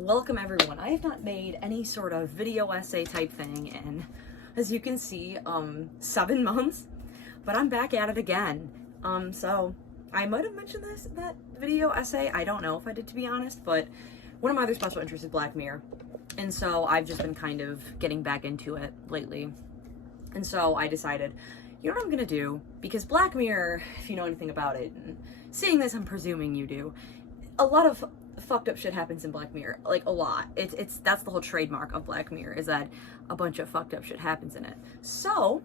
Welcome everyone. I have not made any sort of video essay type thing in, as you can see, 7 months, but I'm back at it again. So I might have mentioned that video essay. I don't know if I did, to be honest, but one of my other special interests is Black Mirror. And so I've just been kind of getting back into it lately. And so I decided, you know what I'm gonna do? Because Black Mirror, if you know anything about it, and seeing this, I'm presuming you do, a lot of fucked up shit happens in Black Mirror. Like, a lot. That's the whole trademark of Black Mirror, is that a bunch of fucked up shit happens in it. So,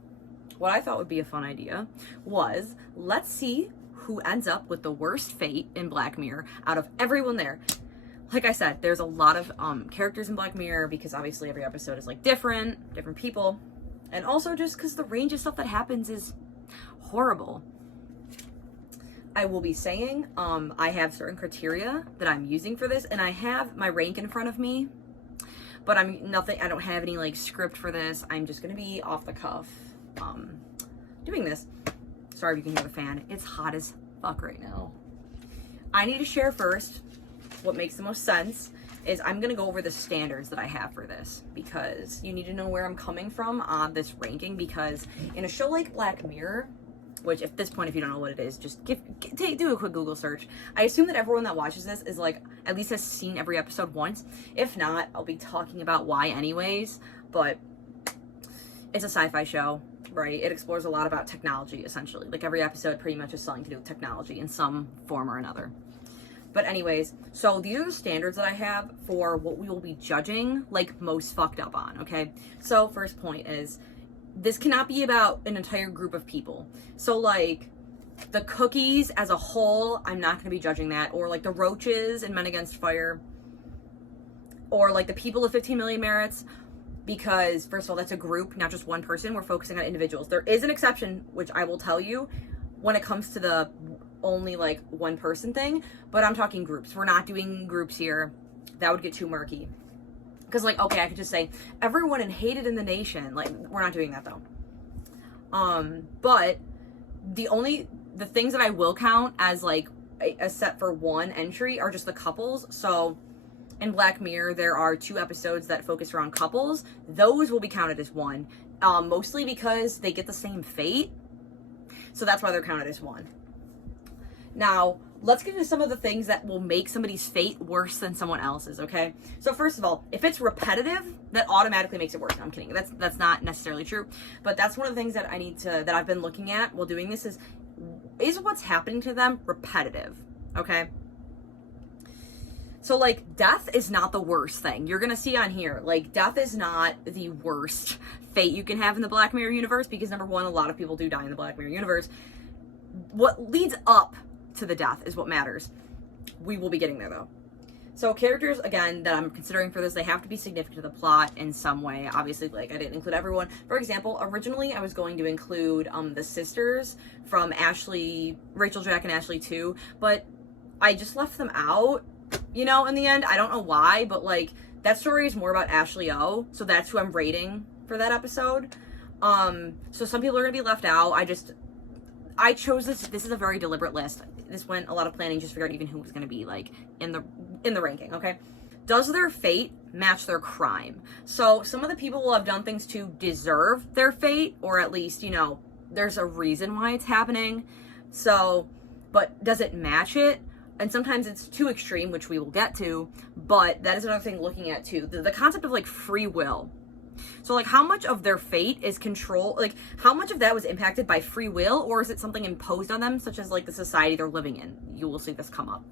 what I thought would be a fun idea was, let's see who ends up with the worst fate in Black Mirror out of everyone there. Like I said, there's a lot of characters in Black Mirror, because obviously every episode is like different people, and also just because the range of stuff that happens is horrible. I will be saying, I have certain criteria that I'm using for this, and I have my rank in front of me, but I don't have any like script for this. I'm just gonna be off the cuff, doing this. Sorry if you can hear the fan. It's hot as fuck right now. I need to share first what makes the most sense is I'm gonna go over the standards that I have for this, because you need to know where I'm coming from on this ranking, because in a show like Black Mirror, which at this point, if you don't know what it is, just do a quick Google search. I assume that everyone that watches this is like, at least has seen every episode once. If not, I'll be talking about why anyways, but it's a sci-fi show, right? It explores a lot about technology, essentially. Like, every episode pretty much is something to do with technology in some form or another. But anyways, so these are the standards that I have for what we will be judging, like, most fucked up on, okay? So first point is, this cannot be about an entire group of people. So like the cookies as a whole, I'm not going to be judging that. Or like the roaches in Men Against Fire. Or like the people of 15 Million Merits. Because first of all, that's a group, not just one person. We're focusing on individuals. There is an exception, which I will tell you, when it comes to the only like one person thing. But I'm talking groups. We're not doing groups here. That would get too murky. Because, like, okay, I could just say, everyone in Hated in the Nation. Like, we're not doing that, though. But the things that I will count as, like, a set for one entry are just the couples. So, in Black Mirror, there are 2 episodes that focus around couples. Those will be counted as one. Mostly because they get the same fate. So that's why they're counted as one. Now, let's get into some of the things that will make somebody's fate worse than someone else's, okay? So first of all, if it's repetitive, that automatically makes it worse. No, I'm kidding. That's not necessarily true. But that's one of the things that that I've been looking at while doing this is what's happening to them repetitive, okay? So like, death is not the worst thing. You're gonna see on here, like, death is not the worst fate you can have in the Black Mirror universe, because number one, a lot of people do die in the Black Mirror universe. What leads up to the death is what matters. We will be getting there though. So characters, again, that I'm considering for this, they have to be significant to the plot in some way. Obviously, like, I didn't include everyone. For example, originally I was going to include the sisters from Rachel, Jack, and Ashley 2, but I just left them out, you know, in the end. I don't know why, but like, that story is more about Ashley O, so that's who I'm rating for that episode. So some people are gonna be left out. I chose this is a very deliberate list. This went a lot of planning just to figure out even who was going to be like in the ranking, okay? Does their fate match their crime? So some of the people will have done things to deserve their fate, or at least, you know, there's a reason why it's happening. So, but does it match it? And sometimes it's too extreme, which we will get to, but that is another thing looking at too. The concept of like free will. So like, how much of their fate is control, like how much of that was impacted by free will, or is it something imposed on them, such as like the society they're living in? You will see this come up.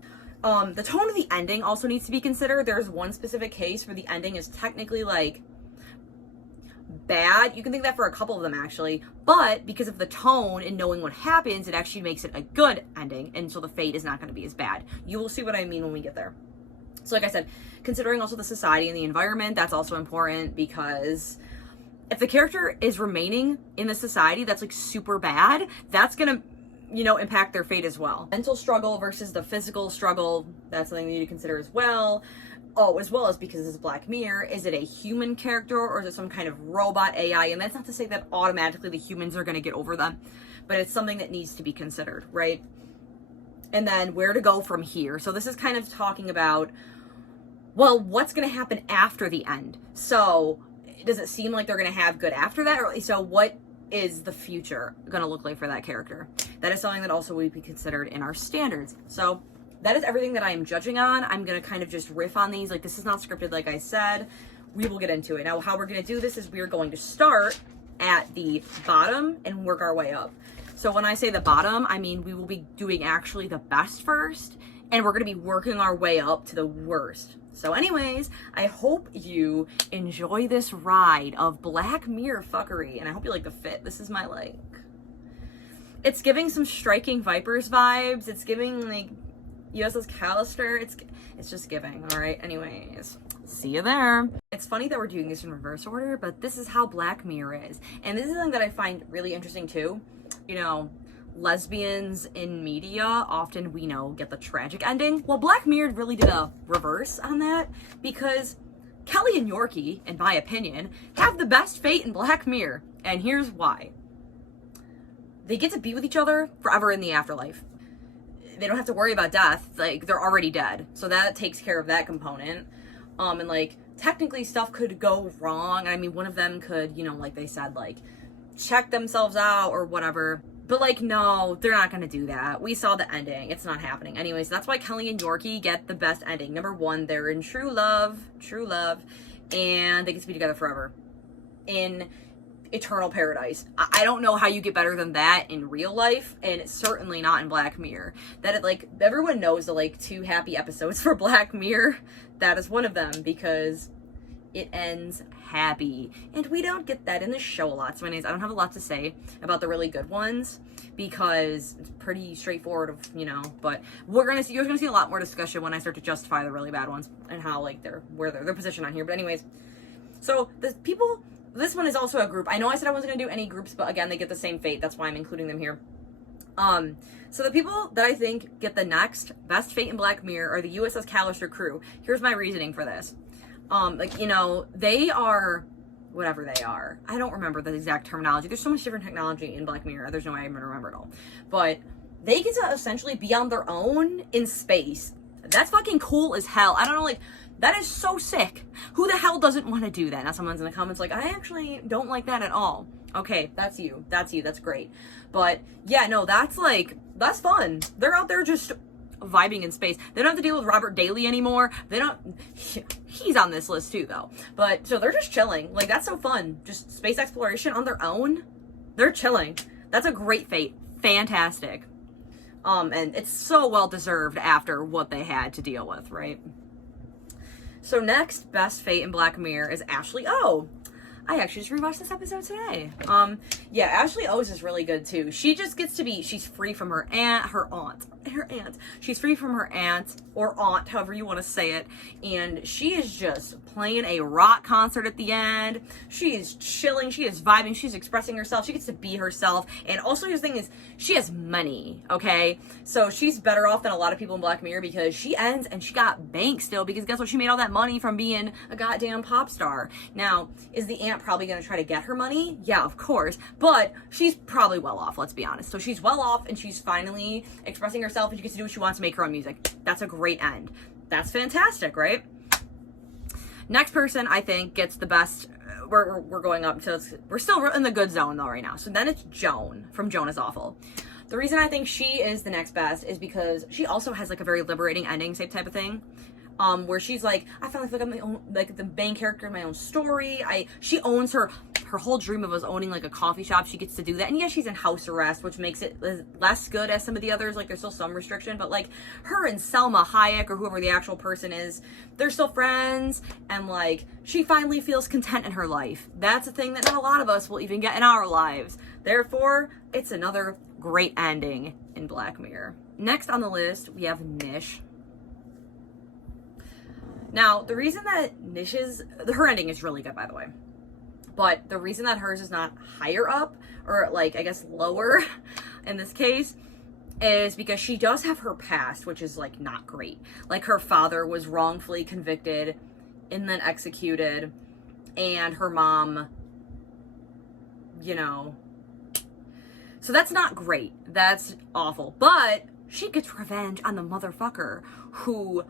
The tone of the ending also needs to be considered. There's one specific case where the ending is technically like bad. You can think that for a couple of them actually, but because of the tone and knowing what happens, it actually makes it a good ending, and so the fate is not going to be as bad. You will see what I mean when we get there. So like I said, considering also the society and the environment, that's also important, because if the character is remaining in the society that's like super bad, that's gonna, you know, impact their fate as well. Mental struggle versus the physical struggle, that's something you need to consider as well. Oh, as well as, because this is Black Mirror, is it a human character or is it some kind of robot AI? And that's not to say that automatically the humans are gonna get over them, but it's something that needs to be considered, right? And then where to go from here. So this is kind of talking about well, what's going to happen after the end? So does it seem like they're going to have good after that? Or, so what is the future going to look like for that character? That is something that also would be considered in our standards. So that is everything that I am judging on. I'm going to kind of just riff on these. Like, this is not scripted, like I said. We will get into it. Now, how we're going to do this is we're going to start at the bottom and work our way up. So when I say the bottom, I mean we will be doing actually the best first, and we're going to be working our way up to the worst. So anyways, I hope you enjoy this ride of Black Mirror fuckery, and I hope you like the fit. This is my, like, it's giving some Striking Vipers vibes. It's giving, like, USS Callister. It's just giving. All right, anyways, see you there. It's funny that we're doing this in reverse order, but this is how Black Mirror is. And this is something that I find really interesting too. You know, lesbians in media often, we know, get the tragic ending. Well, Black Mirror really did a reverse on that, because Kelly and Yorkie, in my opinion, have the best fate in Black Mirror. And here's why. They get to be with each other forever in the afterlife. They don't have to worry about death. Like, they're already dead. So that takes care of that component. And, like, technically stuff could go wrong. I mean, one of them could, you know, like they said, like, check themselves out or whatever. But, like, no, they're not gonna do that. We saw the ending. It's not happening. Anyways, that's why Kelly and Yorkie get the best ending. Number one, they're in true love, and they get to be together forever in eternal paradise. I don't know how you get better than that in real life, and it's certainly not in Black Mirror. That it, like, everyone knows the, like, 2 happy episodes for Black Mirror. That is one of them, because it ends happy, and we don't get that in the show a lot. So anyways, I don't have a lot to say about the really good ones, because it's pretty straightforward, you know, but you're gonna see a lot more discussion when I start to justify the really bad ones and how, like, their position on here. But anyways, so the people, this one is also a group. I know I said I wasn't gonna do any groups, but again, they get the same fate. That's why I'm including them here. So the people that I think get the next best fate in Black Mirror are the USS Callister crew. Here's my reasoning for this. Like, you know, they are whatever they are. I don't remember the exact terminology. There's so much different technology in Black Mirror. There's no way I'm gonna remember it all. But they get to essentially be on their own in space. That's fucking cool as hell. I don't know, like, that is so sick. Who the hell doesn't want to do that? Now someone's in the comments like, I actually don't like that at all. Okay, that's you. That's you. That's great. But yeah, no, that's fun. They're out there just vibing in space. They don't have to deal with Robert Daly anymore. He's on this list too, though. But so they're just chilling. Like, that's so fun. Just space exploration on their own. They're chilling. That's a great fate. Fantastic. And it's so well deserved after what they had to deal with, right? So next best fate in Black Mirror is Ashley O. I actually just rewatched this episode today. Yeah, Ashley O's is really good too. She just gets to be, she's free from her aunt. She's free from her aunt, or aunt, however you want to say it. And she is just playing a rock concert at the end. She is chilling, she is vibing, she's expressing herself, she gets to be herself. And also the thing is, she has money, okay? So she's better off than a lot of people in Black Mirror, because she ends and she got bank still, because guess what? She made all that money from being a goddamn pop star. Now, is the aunt probably going to try to get her money? Yeah, of course. But she's probably well off, let's be honest. So she's well off, and she's finally expressing herself, and she gets to do what she wants to, make her own music. That's a great end. That's fantastic, right? Next person, I think, gets the best. We're going up to, we're still in the good zone though right now. So then it's Joan from Joan is Awful. The reason I think she is the next best is because she also has like a very liberating ending type of thing. Where she's like, I finally feel like I'm my own, like the main character in my own story. She owns her whole dream of us owning like a coffee shop. She gets to do that. And yeah, she's in house arrest, which makes it less good as some of the others. Like, there's still some restriction, but like her and Selma Hayek, or whoever the actual person is, they're still friends. And like, she finally feels content in her life. That's a thing that not a lot of us will even get in our lives. Therefore, it's another great ending in Black Mirror. Next on the list, we have Nish. Now, the reason that Nish's, her ending is really good, by the way, but the reason that hers is not higher up, or like, I guess lower in this case, is because she does have her past, which is like not great. Like, her father was wrongfully convicted and then executed, and her mom, you know, so that's not great. That's awful. But she gets revenge on the motherfucker who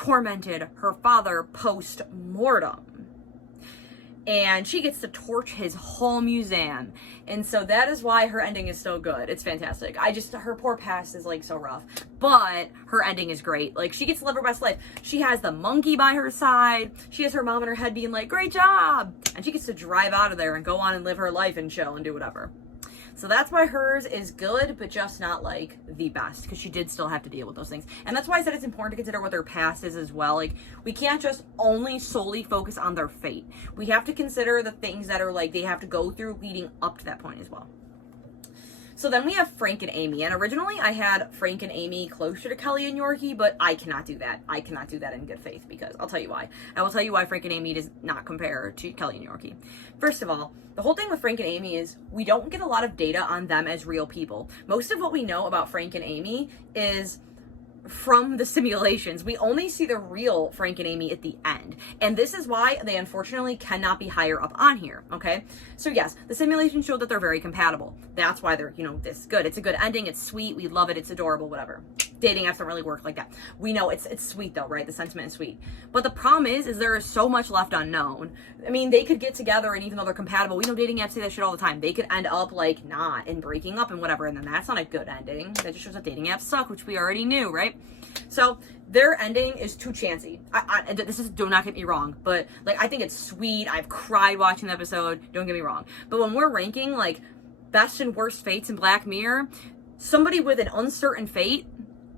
tormented her father post-mortem. And she gets to torch his whole museum. And so that is why her ending is so good. It's fantastic. Her poor past is like so rough. But her ending is great. Like, she gets to live her best life. She has the monkey by her side. She has her mom in her head being like, great job. And she gets to drive out of there and go on and live her life and chill and do whatever. So that's why hers is good, but just not like the best, because she did still have to deal with those things. And that's why I said it's important to consider what their past is as well. Like, we can't just only solely focus on their fate. We have to consider the things that are like they have to go through leading up to that point as well. So then we have Frank and Amy. And originally I had Frank and Amy closer to Kelly and Yorkie, but I cannot do that. I cannot do that in good faith, because I'll tell you why. I will tell you why Frank and Amy does not compare to Kelly and Yorkie. First of all, the whole thing with Frank and Amy is we don't get a lot of data on them as real people. Most of what we know about Frank and Amy is from the simulations. We only see the real Frank and Amy at the end. And this is why they unfortunately cannot be higher up on here, okay? So yes, the simulations show that they're very compatible. That's why they're, this good. It's a good ending. It's sweet. We love it. It's adorable, whatever. Dating apps don't really work like that. We know it's sweet though, right? The sentiment is sweet. But the problem is there is so much left unknown. I mean, they could get together, and even though they're compatible, we know dating apps say that shit all the time. They could end up like not and breaking up and whatever, and then that's not a good ending. That just shows that dating apps suck, which we already knew, right? So their ending is too chancy. Do not get me wrong, but like, I think it's sweet. I've cried watching the episode. Don't get me wrong. But when we're ranking like best and worst fates in Black Mirror, somebody with an uncertain fate,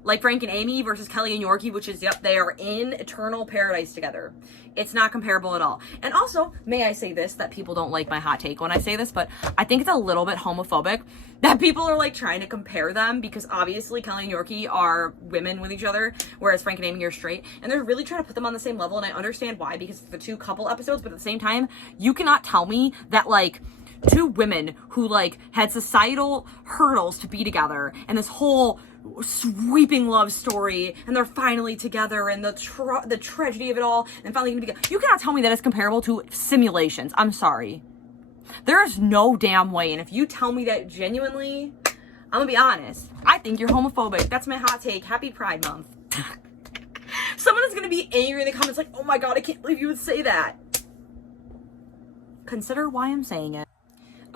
like Frank and Amy versus Kelly and Yorkie, which is, yep, they are in eternal paradise together. It's not comparable at all. And also, may I say this, that people don't like my hot take when I say this, but I think it's a little bit homophobic that people are like trying to compare them, because obviously Kelly and Yorkie are women with each other, whereas Frank and Amy are straight. And they're really trying to put them on the same level, and I understand why, because it's the two couple episodes, but at the same time, you cannot tell me that like two women who like had societal hurdles to be together and this whole sweeping love story, and they're finally together, and the tragedy of it all, and finally gonna be together. You cannot tell me that it's comparable to simulations. I'm sorry. There is no damn way. And if you tell me that genuinely, I'm gonna be honest. I think you're homophobic. That's my hot take. Happy Pride Month. Someone is gonna be angry in the comments like, oh my god, I can't believe you would say that. Consider why I'm saying it.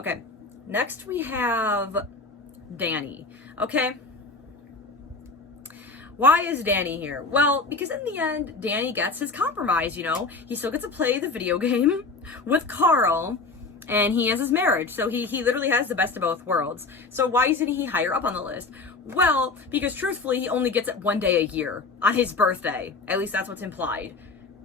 Okay, next we have Danny. Okay. Why is Danny here? Well, because in the end, Danny gets his compromise, He still gets to play the video game with Carl, and he has his marriage. So he literally has the best of both worlds. So why isn't he higher up on the list? Well, because truthfully, he only gets it one day a year, on his birthday. At least that's what's implied.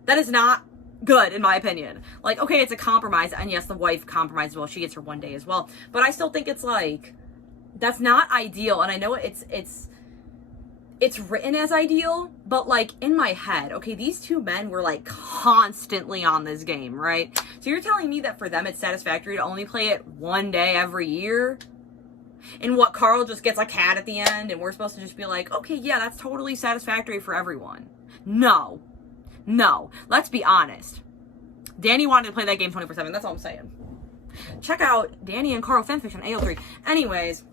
That is not good, in my opinion. Like, okay, it's a compromise, and yes, the wife compromises, well, she gets her one day as well. But I still think it's like, that's not ideal, and I know it's written as ideal, but like in my head, okay, these two men were like constantly on this game, right? So you're telling me that for them it's satisfactory to only play it one day every year? And what, Carl just gets a cat at the end and we're supposed to just be like, okay, yeah, that's totally satisfactory for everyone. No, let's be honest. Danny wanted to play that game 24/7, that's all I'm saying. Check out Danny and Carl fanfiction on AO3. Anyways,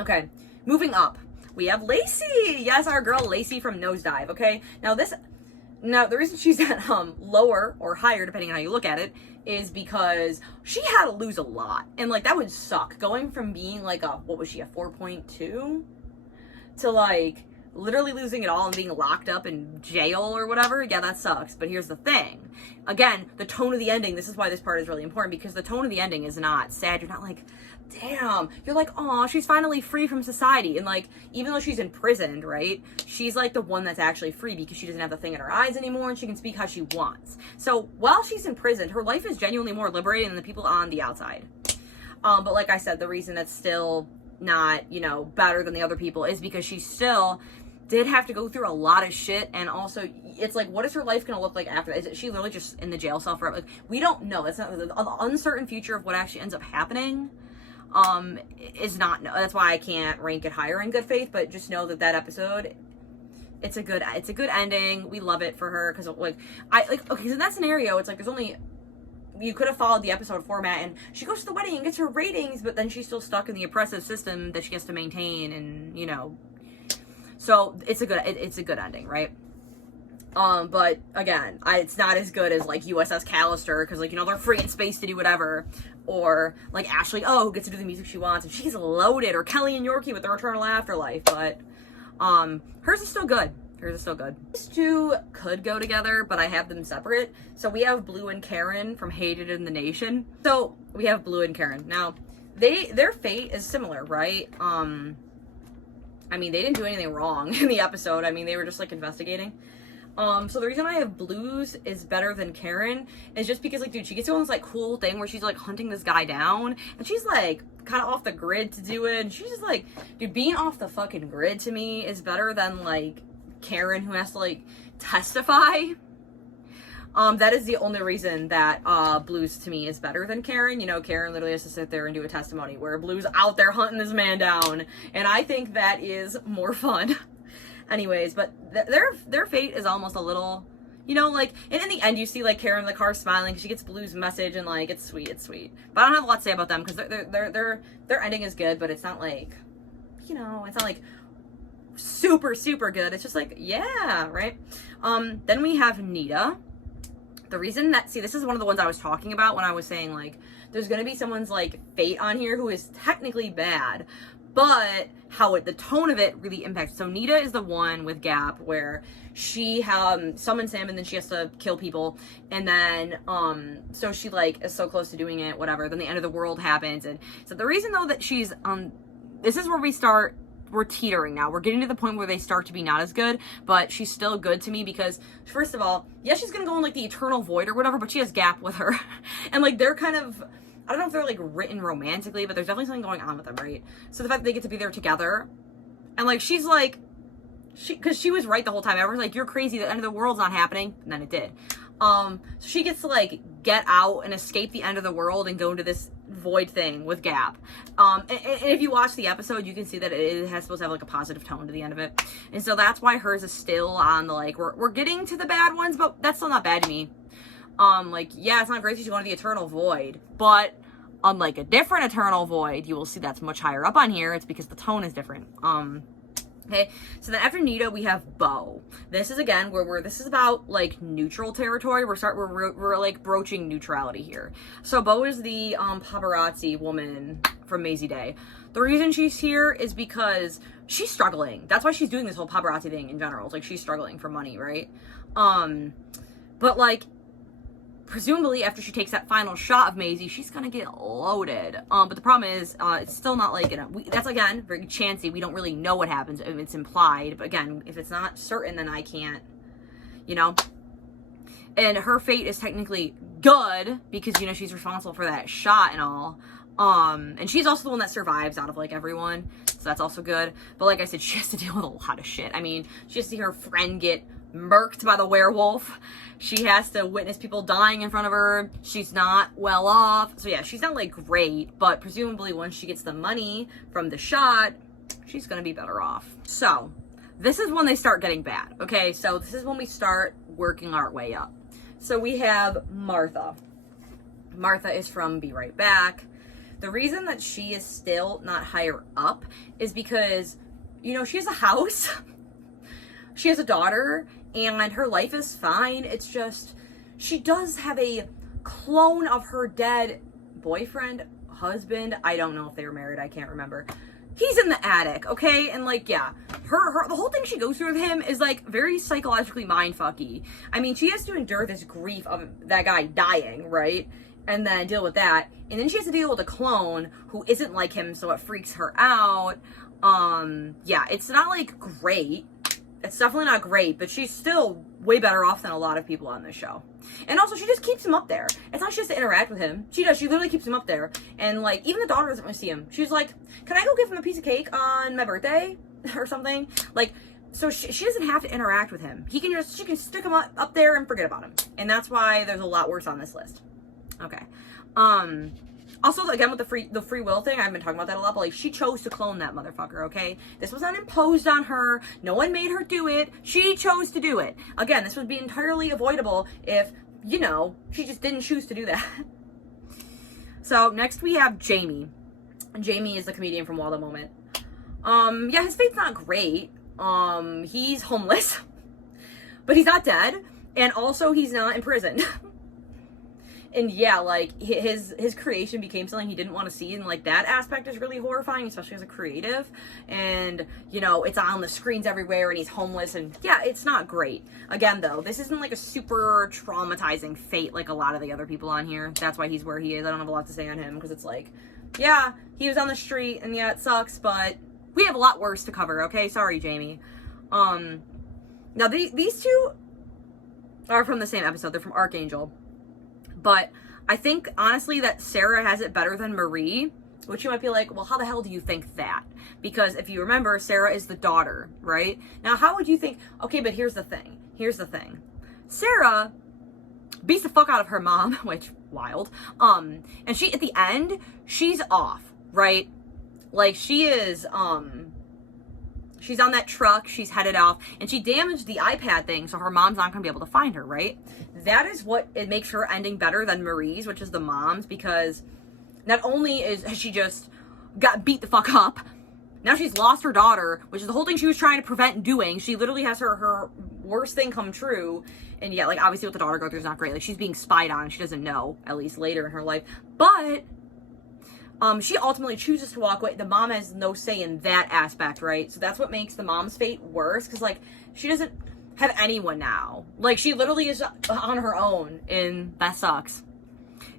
okay, moving up. We have Lacey. Yes, our girl Lacey from Nosedive, okay? Now the reason she's at lower or higher, depending on how you look at it, is because she had to lose a lot. And like, that would suck. Going from being like a 4.2 to like literally losing it all and being locked up in jail or whatever. Yeah, that sucks. But here's the thing. Again, the tone of the ending, this is why this part is really important, because the tone of the ending is not sad. You're not like, damn, you're like, aw, she's finally free from society. And like, even though she's imprisoned, right, she's like the one that's actually free, because she doesn't have the thing in her eyes anymore, and she can speak how she wants. So while she's imprisoned, her life is genuinely more liberating than the people on the outside. But like I said, the reason that's still not, better than the other people is because she still did have to go through a lot of shit. And also, it's like, what is her life gonna look like after that? Is she literally just in the jail cell forever? Like, we don't know. That's not the uncertain future of what actually ends up happening. Is not, that's why I can't rank it higher in good faith, but just know that episode, it's a good ending. We love it for her, because okay, so in that scenario, it's like, you could have followed the episode format, and she goes to the wedding and gets her ratings, but then she's still stuck in the oppressive system that she has to maintain, and so it's a good ending, right? But again, it's not as good as like USS Callister, because like, you know, they're free in space to do whatever. Or like Ashley O, who gets to do the music she wants, and she's loaded. Or Kelly and Yorkie with their Eternal Afterlife. But hers is still good. Hers is still good. These two could go together, but I have them separate. So we have Blue and Karen from Hated in the Nation. So we have Blue and Karen. Now, their fate is similar, right? I mean, they didn't do anything wrong in the episode. I mean, they were just like investigating. So the reason I have Blue's is better than Karen is just because, like, dude, she gets to on this, like, cool thing where she's, like, hunting this guy down, and she's, like, kind of off the grid to do it, and she's just, like, dude, being off the fucking grid to me is better than, like, Karen, who has to, like, testify. That is the only reason that, Blue's to me is better than Karen. You know, Karen literally has to sit there and do a testimony, where Blue's out there hunting this man down, and I think that is more fun. Anyways, but their fate is almost a little, you know, like, and in the end you see like Karen in the car smiling, she gets Blue's message, and like it's sweet, but I don't have a lot to say about them because their ending is good, but it's not like, you know, it's not like super good. It's just like, yeah, right. Then we have Nita. The reason that, see, this is one of the ones I was talking about when I was saying like there's gonna be someone's like fate on here who is technically bad, but how the tone of it really impacts. So Nita is the one with Gap where she summons him and then she has to kill people, and then so she like is so close to doing it, whatever, then the end of the world happens. And so the reason though that she's this is where we're teetering now. We're getting to the point where they start to be not as good, but she's still good to me because, first of all, yeah, she's gonna go in like the eternal void or whatever, but she has Gap with her. And like they're kind of, I don't know if they're like written romantically, but there's definitely something going on with them, right? So the fact that they get to be there together, and like she's like, because she was right the whole time. Everyone's like, you're crazy, the end of the world's not happening, and then it did. So she gets to like get out and escape the end of the world and go into this void thing with Gap. And if you watch the episode, you can see that it has supposed to have like a positive tone to the end of it. And so that's why hers is still on the like, we're getting to the bad ones, but that's still not bad to me. Like, yeah, it's not great that she's going to the eternal void, but unlike a different eternal void, you will see that's much higher up on here. It's because the tone is different. Okay, so then after Nita, we have Bo. This is again where this is about like neutral territory. We're like broaching neutrality here. So Bo is the paparazzi woman from Maisie Day. The reason she's here is because she's struggling. That's why she's doing this whole paparazzi thing in general. It's like she's struggling for money, right? But like, presumably after she takes that final shot of Maisie, she's gonna get loaded. But the problem is, it's still not like, that's again, very chancy. We don't really know what happens. It's implied, but again, if it's not certain, then I can't, you know? And her fate is technically good, because, you know, she's responsible for that shot and all. And she's also the one that survives out of like everyone, so that's also good. But like I said, she has to deal with a lot of shit. I mean, she has to see her friend get murked by the werewolf. She has to witness people dying in front of her. She's not well off. So yeah, she's not like great, but presumably once she gets the money from the shot, she's gonna be better off. So this is when they start getting bad. Okay, so this is when we start working our way up. So we have Martha. Martha is from Be Right Back. The reason that she is still not higher up is because, you know, she has a house. She has a daughter, and her life is fine. It's just, she does have a clone of her dead boyfriend, husband. I don't know if they were married. I can't remember. He's in the attic, okay? And like, yeah, the whole thing she goes through with him is like very psychologically mindfucky. I mean, she has to endure this grief of that guy dying, right? And then deal with that. And then she has to deal with a clone who isn't like him, so it freaks her out. Yeah, it's not like great. It's definitely not great, but she's still way better off than a lot of people on this show. And also, she just keeps him up there. It's not she has to interact with him. She does. She literally keeps him up there. And, like, even the daughter doesn't want to see him. She's like, can I go give him a piece of cake on my birthday? Or something. Like, so she doesn't have to interact with him. She can stick him up there and forget about him. And that's why there's a lot worse on this list. Okay. Also, again, with the free will thing, I've been talking about that a lot, but like, she chose to clone that motherfucker, okay? This was not imposed on her. No one made her do it. She chose to do it. Again, this would be entirely avoidable if, you know, she just didn't choose to do that. So, next we have Jamie. Jamie is the comedian from Wild Moment. Yeah, his fate's not great. He's homeless. but he's not dead, and also he's not in prison. And yeah, like, his creation became something he didn't want to see, and like, that aspect is really horrifying, especially as a creative. And, you know, it's on the screens everywhere, and he's homeless, and yeah, it's not great. Again, though, this isn't like a super traumatizing fate like a lot of the other people on here. That's why he's where he is. I don't have a lot to say on him, because it's like, yeah, he was on the street, and yeah, it sucks, but we have a lot worse to cover, okay? Sorry, Jamie. Now, these two are from the same episode. They're from Archangel. But I think, honestly, that Sarah has it better than Marie, which you might be like, well, how the hell do you think that? Because if you remember, Sarah is the daughter, right? Now, how would you think, okay, but here's the thing. Sarah beats the fuck out of her mom, which, wild. And she, at the end, she's off, right? Like, she is, she's on that truck, she's headed off, and she damaged the iPad thing, so her mom's not gonna be able to find her, right? That is what it makes her ending better than Marie's, which is the mom's, because not only has she just got beat the fuck up, now she's lost her daughter, which is the whole thing she was trying to prevent doing. She literally has her worst thing come true, and yeah, like, obviously what the daughter goes through is not great. Like, she's being spied on, she doesn't know, at least later in her life, but she ultimately chooses to walk away. The mom has no say in that aspect, right? So that's what makes the mom's fate worse, because, like, she doesn't have anyone now. Like, she literally is on her own, and that sucks.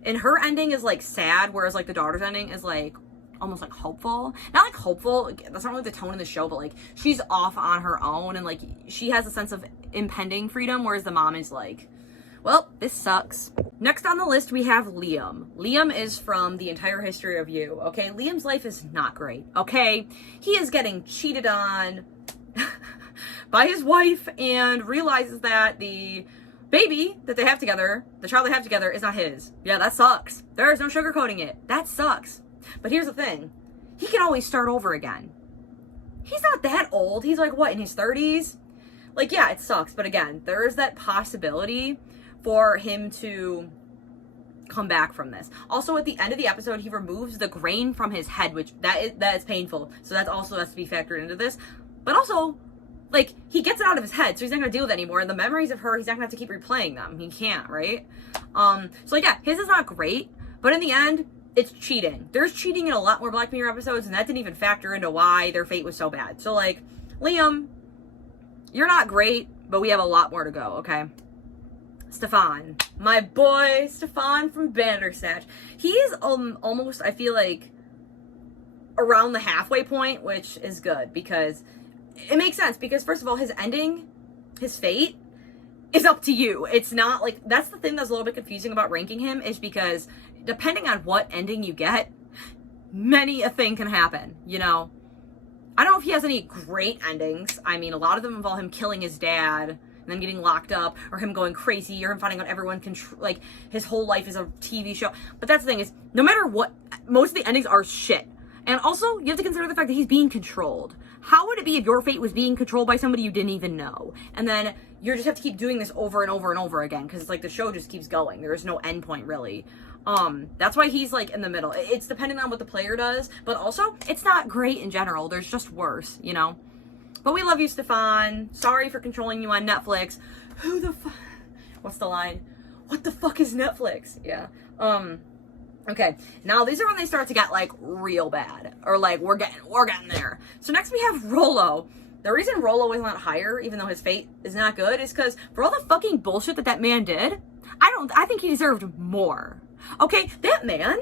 And her ending is, like, sad, whereas, like, the daughter's ending is, like, almost, like, hopeful. Not, like, hopeful, that's not really the tone of the show, but, like, she's off on her own, and, like, she has a sense of impending freedom, whereas the mom is, like, well, this sucks. Next on the list, we have Liam. Liam is from The Entire History of You, okay? Liam's life is not great, okay? He is getting cheated on by his wife and realizes that the baby that they have together, the child they have together, is not his. Yeah, that sucks. There is no sugarcoating it. That sucks. But here's the thing. He can always start over again. He's not that old. He's like, what, in his 30s? Like, yeah, it sucks. But again, there is that possibility for him to come back from this. Also, at the end of the episode, he removes the grain from his head, which that is painful. So that also has to be factored into this. But also, like, he gets it out of his head, so he's not gonna deal with it anymore. And the memories of her, he's not gonna have to keep replaying them. He can't, right? So like, yeah, his is not great, but in the end, it's cheating. There's cheating in a lot more Black Mirror episodes, and that didn't even factor into why their fate was so bad. So, like, Liam, you're not great, but we have a lot more to go, okay? Stefan, my boy Stefan from Bandersnatch. He's almost, I feel like, around the halfway point, which is good because it makes sense. Because first of all, his ending, his fate, is up to you. It's not like, that's the thing that's a little bit confusing about ranking him, is because depending on what ending you get, many a thing can happen, you know? I don't know if he has any great endings. I mean, a lot of them involve him killing his dad and then getting locked up, or him going crazy, or him finding out everyone like, his whole life is a TV show. But that's the thing, is no matter what, most of the endings are shit. And also, you have to consider the fact that he's being controlled. How would it be if your fate was being controlled by somebody you didn't even know? And then you just have to keep doing this over and over and over again, because it's like the show just keeps going. There is no end point, really. That's why he's like in the middle. It's dependent on what the player does, but also it's not great in general. There's just worse, you know? But we love you, Stefan. Sorry for controlling you on Netflix. Who the fuck? What's the line? What the fuck is Netflix? Yeah. Okay. Now these are when they start to get like real bad, or like we're getting there. So next we have Rollo. The reason Rollo is not higher, even though his fate is not good, is because for all the fucking bullshit that man did, I think he deserved more. Okay, that man,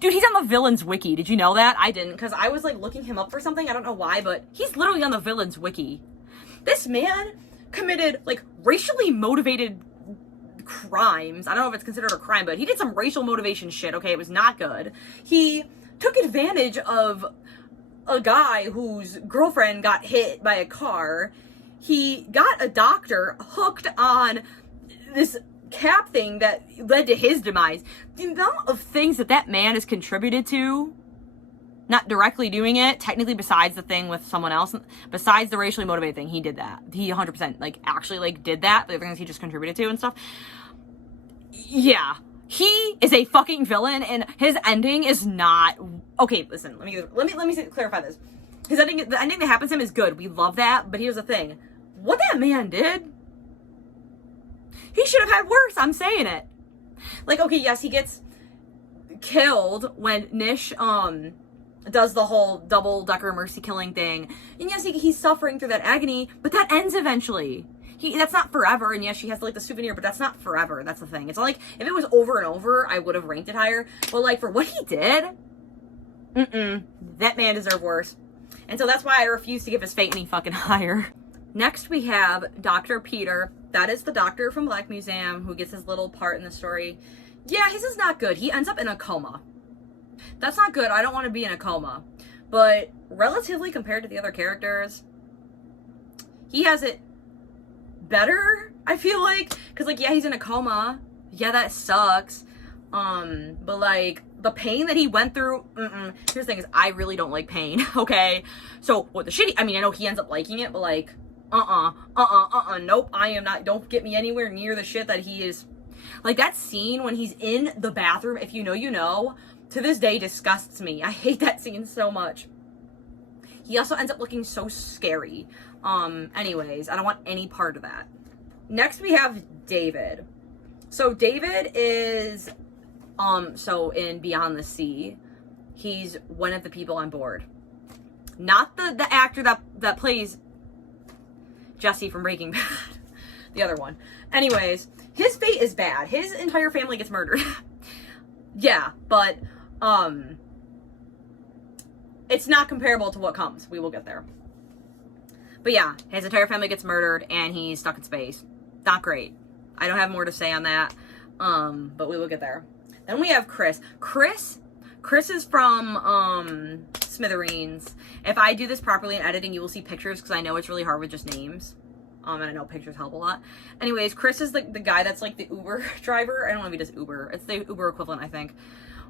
dude, he's on the Villains Wiki. Did you know that? I didn't, because I was like looking him up for something. I don't know why, but he's literally on the Villains Wiki. This man committed like racially motivated crimes. I don't know if it's considered a crime, but he did some racial motivation shit. Okay, it was not good. He took advantage of a guy whose girlfriend got hit by a car. He got a doctor hooked on this cap thing that led to his demise. The amount of things that man has contributed to, not directly doing it, technically besides the thing with someone else, besides the racially motivated thing, he did that. He 100% like actually like did that. The other things he just contributed to and stuff. Yeah. He is a fucking villain, and his ending is not okay. Listen, let me clarify this. The ending that happens to him is good. We love that, but here's the thing: what that man did, he should have had worse. I'm saying it. Like, okay, yes, he gets killed when Nish, does the whole double-decker mercy killing thing. And yes, he's suffering through that agony, but that ends eventually. That's not forever, and yes, she has, like, the souvenir, but that's not forever. That's the thing. It's not like, if it was over and over, I would have ranked it higher. But, like, for what he did, that man deserved worse. And so that's why I refuse to give his fate any fucking higher. Next, we have Dr. Peter. That is the doctor from Black Museum who gets his little part in the story. Yeah, his is not good. He ends up in a coma. That's not good. I don't want to be in a coma. But relatively compared to the other characters, he has it better, I feel like. Because, like, yeah, he's in a coma. Yeah, that sucks. But, like, the pain that he went through, Here's the thing is, I really don't like pain, okay? So, what the shitty, I mean, I know he ends up liking it, but, like, nope, I am not, don't get me anywhere near the shit that he is. Like, that scene when he's in the bathroom, if you know, you know, to this day disgusts me. I hate that scene so much. He also ends up looking so scary. Anyways, I don't want any part of that. Next we have David. So David is, so in Beyond the Sea, he's one of the people on board. Not the actor that plays Jesse from Breaking Bad. The other one. Anyways, his fate is bad. His entire family gets murdered. Yeah, but, it's not comparable to what comes. We will get there. But yeah, his entire family gets murdered and he's stuck in space. Not great. I don't have more to say on that. But we will get there. Then we have Chris. Chris is from, Smithereens. If I do this properly in editing, you will see pictures because I know it's really hard with just names. And I know pictures help a lot. Anyways, Chris is the guy that's like the Uber driver. I don't know if he does Uber. It's the Uber equivalent, I think.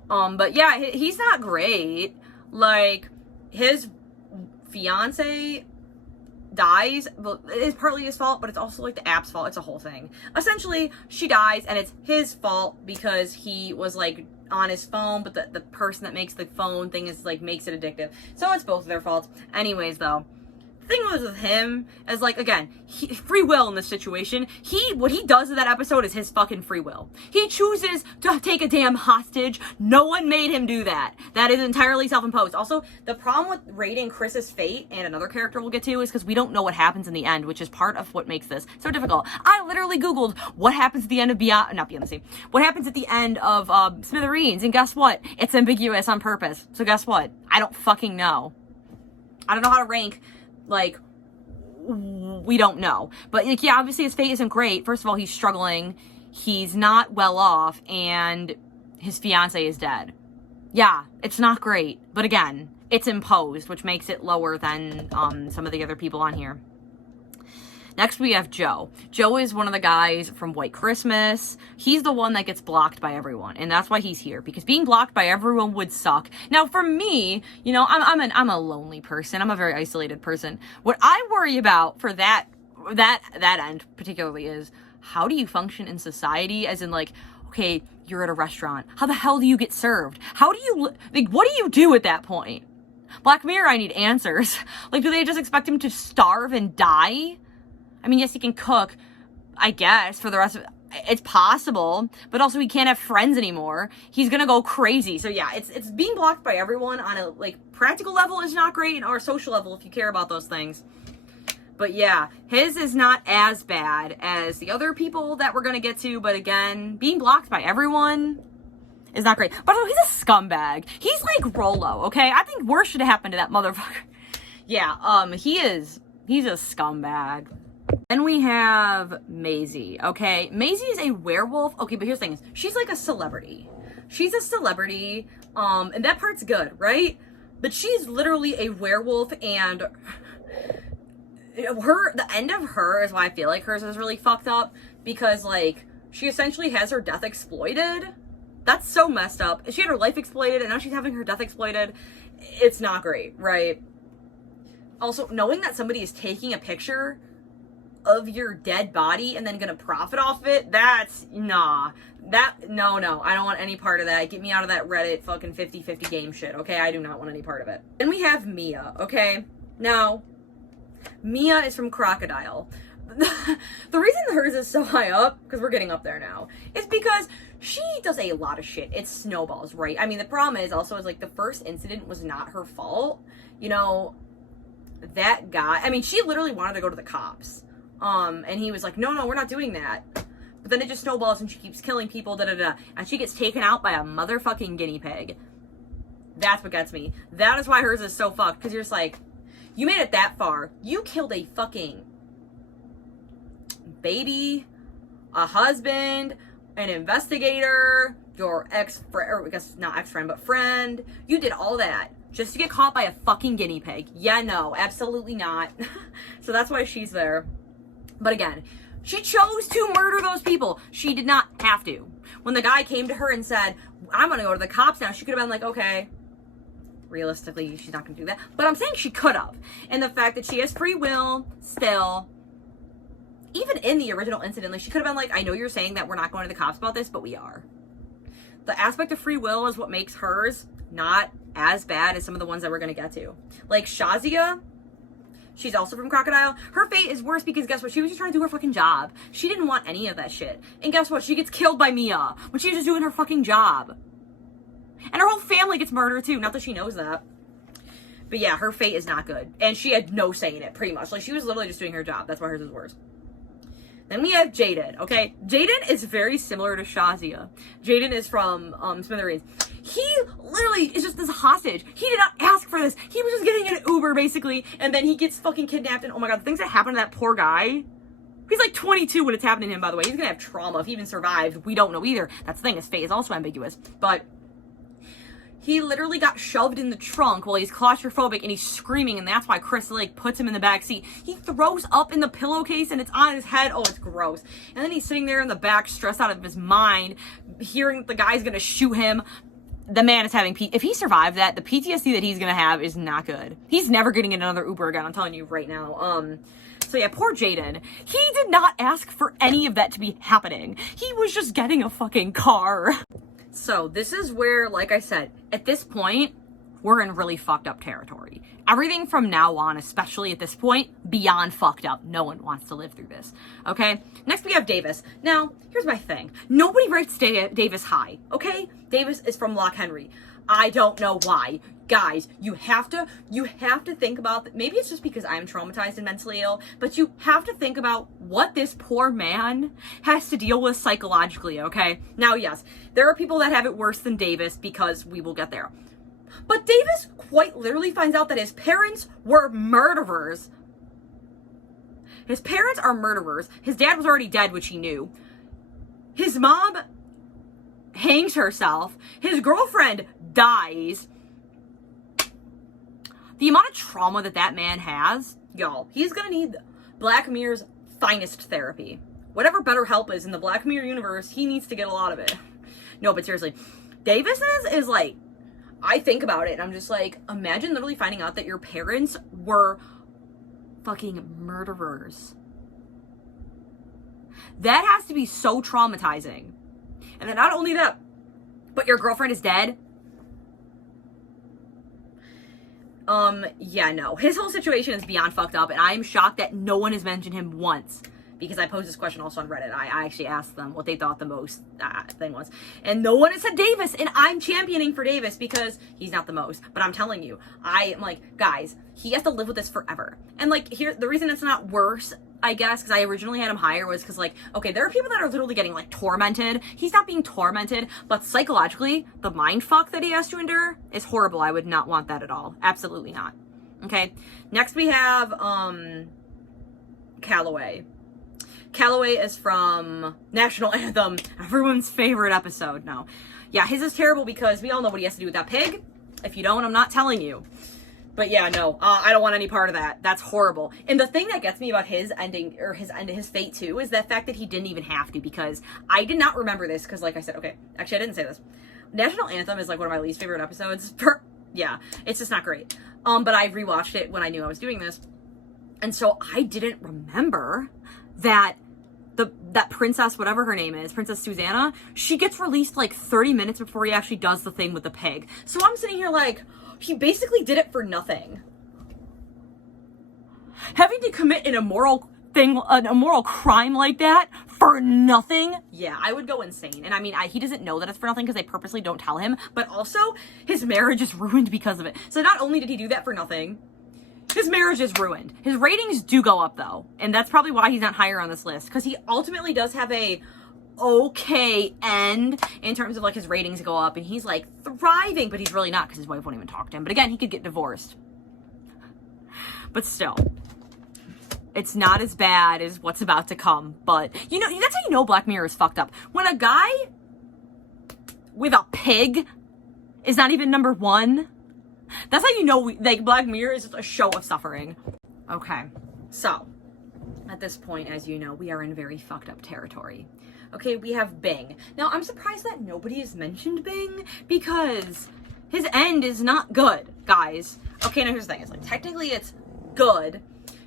But yeah, he's not great. Like, his fiance dies, but it's partly his fault, but it's also like the app's fault. It's a whole thing. Essentially, she dies, and it's his fault because he was like on his phone, but the person that makes the phone thing is like makes it addictive. So it's both of their faults. Anyways, though, thing was with him is like, again, free will in this situation. What he does in that episode is his fucking free will. He chooses to take a damn hostage. No one made him do that. That is entirely self-imposed. Also, the problem with rating Chris's fate, and another character we'll get to, is because we don't know what happens in the end, which is part of what makes this so difficult. I literally Googled what happens at the end of not Beyond the Sea. What happens at the end of Smithereens, and guess what? It's ambiguous on purpose. So guess what? I don't fucking know. I don't know how to rank. Like, we don't know. But, like, yeah, obviously his fate isn't great. First of all, he's struggling. He's not well off. And his fiance is dead. Yeah, it's not great. But again, it's imposed, which makes it lower than some of the other people on here. Next, we have Joe. Joe is one of the guys from White Christmas. He's the one that gets blocked by everyone, and that's why he's here, because being blocked by everyone would suck. Now, for me, you know, I'm a lonely person. I'm a very isolated person. What I worry about for that end particularly is, how do you function in society? As in, like, okay, you're at a restaurant. How the hell do you get served? How do you, like, what do you do at that point? Black Mirror, I need answers. Like, do they just expect him to starve and die? I mean, yes, he can cook, I guess, for the rest of it. It's possible, but also he can't have friends anymore. He's gonna go crazy. So yeah, it's being blocked by everyone on a, like, practical level is not great, or a social level if you care about those things. But yeah, his is not as bad as the other people that we're gonna get to, but again, being blocked by everyone is not great. But he's a scumbag. He's like Rolo, okay? I think worse should have happened to that motherfucker. Yeah, he's a scumbag. Then we have Maisie, okay? Maisie is a werewolf. Okay, but here's the thing. She's like a celebrity. She's a celebrity, and that part's good, right? But she's literally a werewolf, and the end of her is why I feel like hers is really fucked up, because, like, she essentially has her death exploited. That's so messed up. She had her life exploited, and now she's having her death exploited. It's not great, right? Also, knowing that somebody is taking a picture of your dead body and then gonna profit off it, that's, nah. No, I don't want any part of that. Get me out of that Reddit fucking 50-50 game shit, okay? I do not want any part of it. Then we have Mia, okay? Now, Mia is from Crocodile. The reason hers is so high up, because we're getting up there now, is because she does a lot of shit. It snowballs, right? I mean, the problem is also, is like, the first incident was not her fault. You know, that guy, I mean, she literally wanted to go to the cops. And he was like, no, we're not doing that. But then it just snowballs and she keeps killing people, and she gets taken out by a motherfucking guinea pig. That's what gets me. That is why hers is so fucked, because you're just like, you made it that far. You killed a fucking baby, a husband, an investigator, your ex-friend, or I guess not ex-friend, but friend. You did all that just to get caught by a fucking guinea pig. Yeah, no, absolutely not. So that's why she's there. But again, she chose to murder those people. She did not have to. When the guy came to her and said, I'm gonna go to the cops now, she could have been like, okay. Realistically, she's not gonna do that. But I'm saying she could have. And the fact that she has free will still, even in the original incident, like, she could have been like, I know you're saying that we're not going to the cops about this, but we are. The aspect of free will is what makes hers not as bad as some of the ones that we're going to get to. Like Shazia, she's also from Crocodile. Her fate is worse because guess what? She was just trying to do her fucking job. She didn't want any of that shit. And guess what? She gets killed by Mia when she was just doing her fucking job. And her whole family gets murdered too. Not that she knows that. But yeah, her fate is not good. And she had no say in it, pretty much. Like, she was literally just doing her job. That's why hers is worse. Then we have Jaden, okay? Jaden is very similar to Shazia. Jaden is from Smithereens. He literally is just this hostage. He did not ask for this. He was just getting an Uber, basically, and then he gets fucking kidnapped, and oh my god, the things that happen to that poor guy. He's like 22 when it's happening to him, by the way. He's gonna have trauma if he even survived. We don't know either. That's the thing, his fate is also ambiguous. But he literally got shoved in the trunk while he's claustrophobic and he's screaming, and that's why Chris Lake puts him in the back seat. He throws up in the pillowcase and it's on his head. Oh, it's gross. And then he's sitting there in the back, stressed out of his mind, hearing that the guy's gonna shoot him. The man is having if he survived that, the PTSD that he's gonna have is not good. He's never getting in another Uber again, I'm telling you right now. So yeah, poor Jaden. He did not ask for any of that to be happening. He was just getting a fucking car. So this is where, like I said, at this point, we're in really fucked up territory. Everything from now on, especially at this point, beyond fucked up. No one wants to live through this, okay? Next we have Davis. Now, here's my thing. Nobody rates Davis high, okay? Davis is from Loch Henry. I don't know why. Guys, you have to think about, maybe it's just because I'm traumatized and mentally ill, but you have to think about what this poor man has to deal with psychologically, okay? Now, yes, there are people that have it worse than Davis, because we will get there. But Davis quite literally finds out that his parents were murderers. His parents are murderers. His dad was already dead, which he knew. His mom hangs herself. His girlfriend dies. The amount of trauma that man has, y'all, he's gonna need Black Mirror's finest therapy. Whatever BetterHelp is in the Black Mirror universe, he needs to get a lot of it. No, but seriously, Davis's is like, I think about it and I'm just like, imagine literally finding out that your parents were fucking murderers. That has to be so traumatizing. And then not only that, but your girlfriend is dead. Yeah, no. His whole situation is beyond fucked up, and I'm shocked that no one has mentioned him once. Because I posed this question also on Reddit. I actually asked them what they thought the most thing was. And no one has said Davis, and I'm championing for Davis because he's not the most. But I'm telling you, I am like, guys, he has to live with this forever. And like, here, the reason it's not worse, I guess, because I originally had him higher, was because like, okay, there are people that are literally getting like tormented. He's not being tormented, but psychologically, the mind fuck that he has to endure is horrible. I would not want that at all. Absolutely not. Okay. Next we have, Calloway. Calloway is from National Anthem, everyone's favorite episode. No. Yeah, his is terrible because we all know what he has to do with that pig. If you don't, I'm not telling you. But yeah, no, I don't want any part of that. That's horrible. And the thing that gets me about his ending, or his fate too, is the fact that he didn't even have to, because I did not remember this, because like I said, okay, actually I didn't say this. National Anthem is like one of my least favorite episodes. Yeah, it's just not great. But I rewatched it when I knew I was doing this. And so I didn't remember that that princess, whatever her name is, Princess Susanna, she gets released like 30 minutes before he actually does the thing with the pig. So I'm sitting here like, he basically did it for nothing. Having to commit an immoral thing, an immoral crime like that for nothing? Yeah, I would go insane. And I mean, he doesn't know that it's for nothing because they purposely don't tell him, but also his marriage is ruined because of it. So not only did he do that for nothing, his marriage is ruined. His ratings do go up though, and that's probably why he's not higher on this list, because he ultimately does have a okay end in terms of like his ratings go up and he's like thriving, but he's really not because his wife won't even talk to him. But again, he could get divorced. But still, it's not as bad as what's about to come. But you know, that's how you know Black Mirror is fucked up. When a guy with a pig is not even number one, that's how you know like Black Mirror is just a show of suffering. Okay, so at this point, as you know, we are in very fucked up territory. Okay, we have Bing. Now, I'm surprised that nobody has mentioned Bing because his end is not good, guys. Okay, now here's the thing. It's like, technically it's good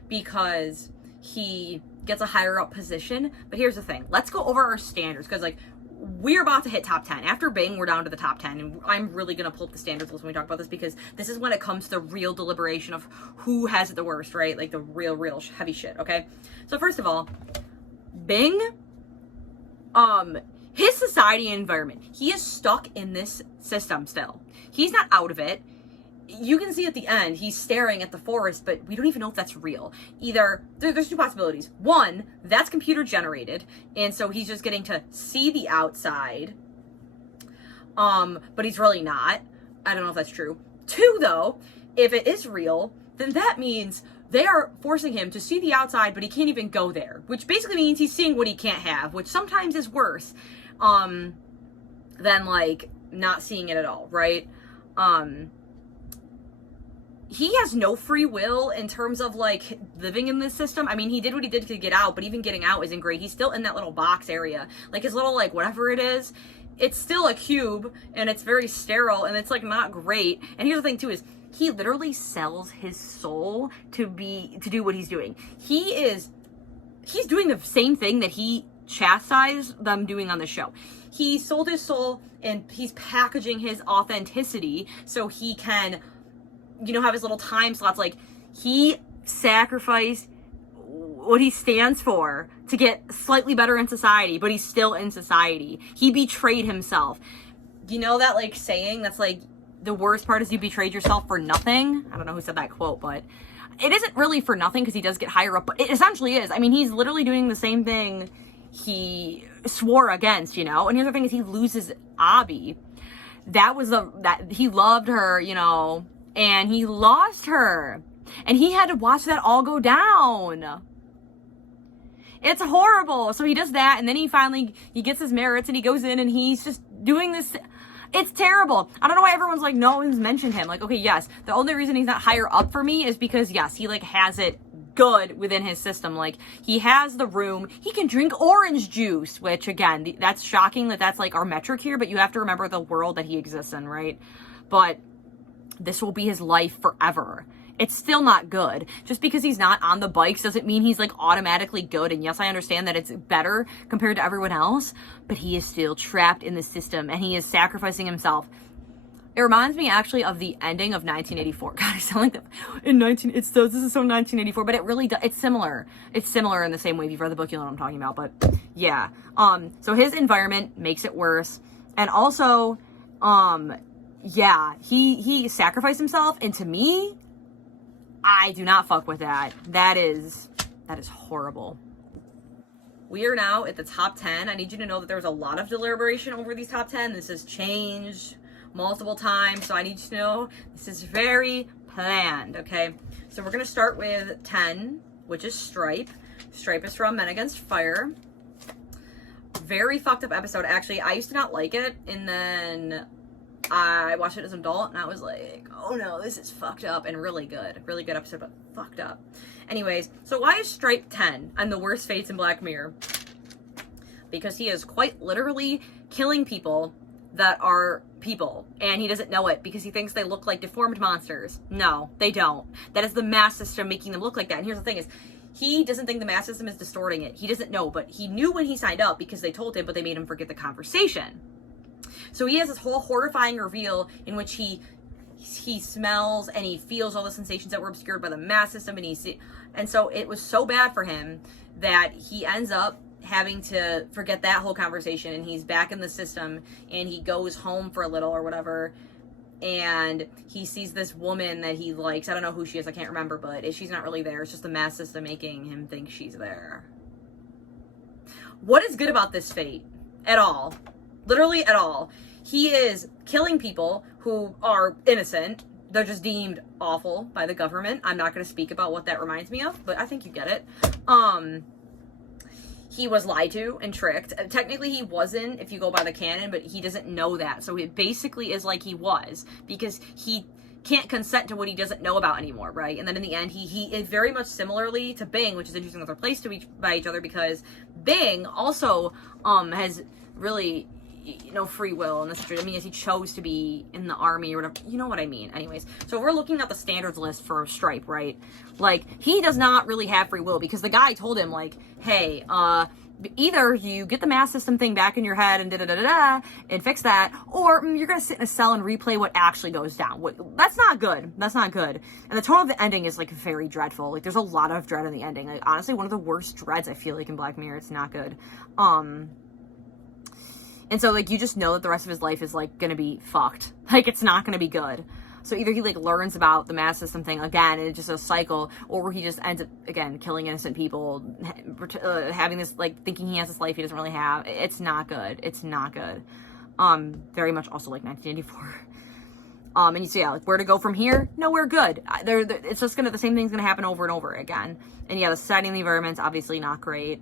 because he gets a higher up position, but here's the thing. Let's go over our standards because, like, we're about to hit top 10. After Bing, we're down to the top 10, and I'm really going to pull up the standards list when we talk about this because this is when it comes to the real deliberation of who has it the worst, right? Like, the real heavy shit, okay? So, first of all, Bing, his society and environment, he is stuck in this system still. He's not out of it. You can see at the end, he's staring at the forest, but we don't even know if that's real. Either, there's two possibilities. One, that's computer generated, and so he's just getting to see the outside, but he's really not. I don't know if that's true. Two, though, if it is real, then that means they are forcing him to see the outside, but he can't even go there, which basically means he's seeing what he can't have, which sometimes is worse, than, like, not seeing it at all, right? He has no free will in terms of, like, living in this system. I mean, he did what he did to get out, but even getting out isn't great. He's still in that little box area. Like, his little, like, whatever it is, it's still a cube, and it's very sterile, and it's, like, not great. And here's the thing, too, is he literally sells his soul to do what he's doing. He's doing the same thing that he chastised them doing on the show. He sold his soul, and he's packaging his authenticity so he can, you know, have his little time slots. Like, he sacrificed what he stands for to get slightly better in society, but he's still in society. He betrayed himself. You know that, like, saying that's like, the worst part is you betrayed yourself for nothing? I don't know who said that quote, but it isn't really for nothing because he does get higher up, but it essentially is. I mean, he's literally doing the same thing he swore against, you know? And the other thing is he loses Abby. That he loved her, you know, and he lost her. And he had to watch that all go down. It's horrible. So he does that, and then he gets his merits, and he goes in, and he's just doing this. It's terrible. I don't know why everyone's like, no one's mentioned him. Like, okay, yes, the only reason he's not higher up for me is because, yes, he, like, has it good within his system. Like, he has the room. He can drink orange juice, which, again, that's shocking that that's, like, our metric here, but you have to remember the world that he exists in, right? But this will be his life forever. It's still not good. Just because he's not on the bikes doesn't mean he's, like, automatically good. And yes, I understand that it's better compared to everyone else, but he is still trapped in the system and he is sacrificing himself. It reminds me actually of the ending of 1984. God, I sound like that. This is so 1984, but it really does. It's similar. It's similar in the same way. If you've read the book, you know what I'm talking about. But yeah. So his environment makes it worse. And also, yeah, he sacrificed himself. And to me, I do not fuck with that. That is horrible. We are now at the top 10. I need you to know that there was a lot of deliberation over these top 10. This has changed multiple times, so I need you to know this is very planned, okay? So we're gonna start with 10, which is Stripe. Stripe is from Men Against Fire. Very fucked up episode. Actually, I used to not like it, and then I watched it as an adult, and I was like, oh no, this is fucked up, and really good. Really good episode, but fucked up. Anyways, so why is Stripe 10 on the worst fates in Black Mirror? Because he is quite literally killing people that are people, and he doesn't know it because he thinks they look like deformed monsters. No, they don't. That is the mass system making them look like that. And here's the thing is, he doesn't think the mass system is distorting it. He doesn't know, but he knew when he signed up because they told him, but they made him forget the conversation. So he has this whole horrifying reveal in which he he smells and he feels all the sensations that were obscured by the mass system, and so it was so bad for him that he ends up having to forget that whole conversation, and he's back in the system, and he goes home for a little or whatever, and he sees this woman that he likes. I don't know who she is, I can't remember, but she's not really there. It's just the mass system making him think she's there. What is good about this fate? At all. Literally at all. He is killing people who are innocent. They're just deemed awful by the government. I'm not going to speak about what that reminds me of, but I think you get it. He was lied to and tricked. Technically, he wasn't, if you go by the canon, but he doesn't know that. So it basically is like he was, because he can't consent to what he doesn't know about anymore, right? And then in the end, he is very much similarly to Bing, which is interesting that they're placed by each other, because Bing also has really no free will in this situation. I mean, he chose to be in the army or whatever. You know what I mean. Anyways, so we're looking at the standards list for Stripe, right? Like, he does not really have free will, because the guy told him, like, hey, either you get the mass system thing back in your head and da-da-da-da-da and fix that, or you're gonna sit in a cell and replay what actually goes down. That's not good. That's not good. And the tone of the ending is, like, very dreadful. Like, there's a lot of dread in the ending. Like, honestly, one of the worst dreads, I feel like, in Black Mirror. It's not good. And so, like, you just know that the rest of his life is, like, gonna be fucked. Like, it's not gonna be good. So either he, like, learns about the mass system thing again, and it's just a cycle, or he just ends up, again, killing innocent people, having this, like, thinking he has this life he doesn't really have. It's not good. It's not good. Very much also like 1984. And you see, yeah, like, where to go from here? Nowhere good. It's just the same thing's gonna happen over and over again. And yeah, the setting of the environment's obviously not great.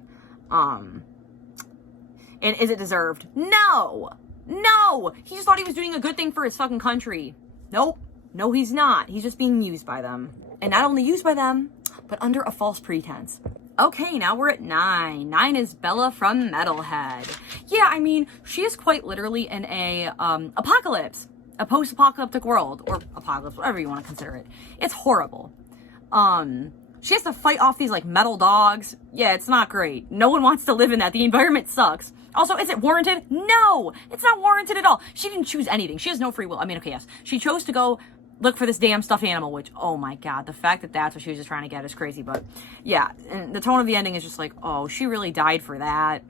And is it deserved? No! No! He just thought he was doing a good thing for his fucking country. Nope. No, he's not. He's just being used by them. And not only used by them, but under a false pretense. Okay, now we're at 9. 9 is Bella from Metalhead. Yeah, I mean, she is quite literally in a apocalypse. A post-apocalyptic world. Or apocalypse, whatever you want to consider it. It's horrible. She has to fight off these, like, metal dogs. Yeah, it's not great. No one wants to live in that. The environment sucks. Also, is it warranted? No! It's not warranted at all. She didn't choose anything. She has no free will. I mean, okay, yes. She chose to go look for this damn stuffed animal, which, oh my god, the fact that that's what she was just trying to get is crazy, but yeah, and the tone of the ending is just like, oh, she really died for that.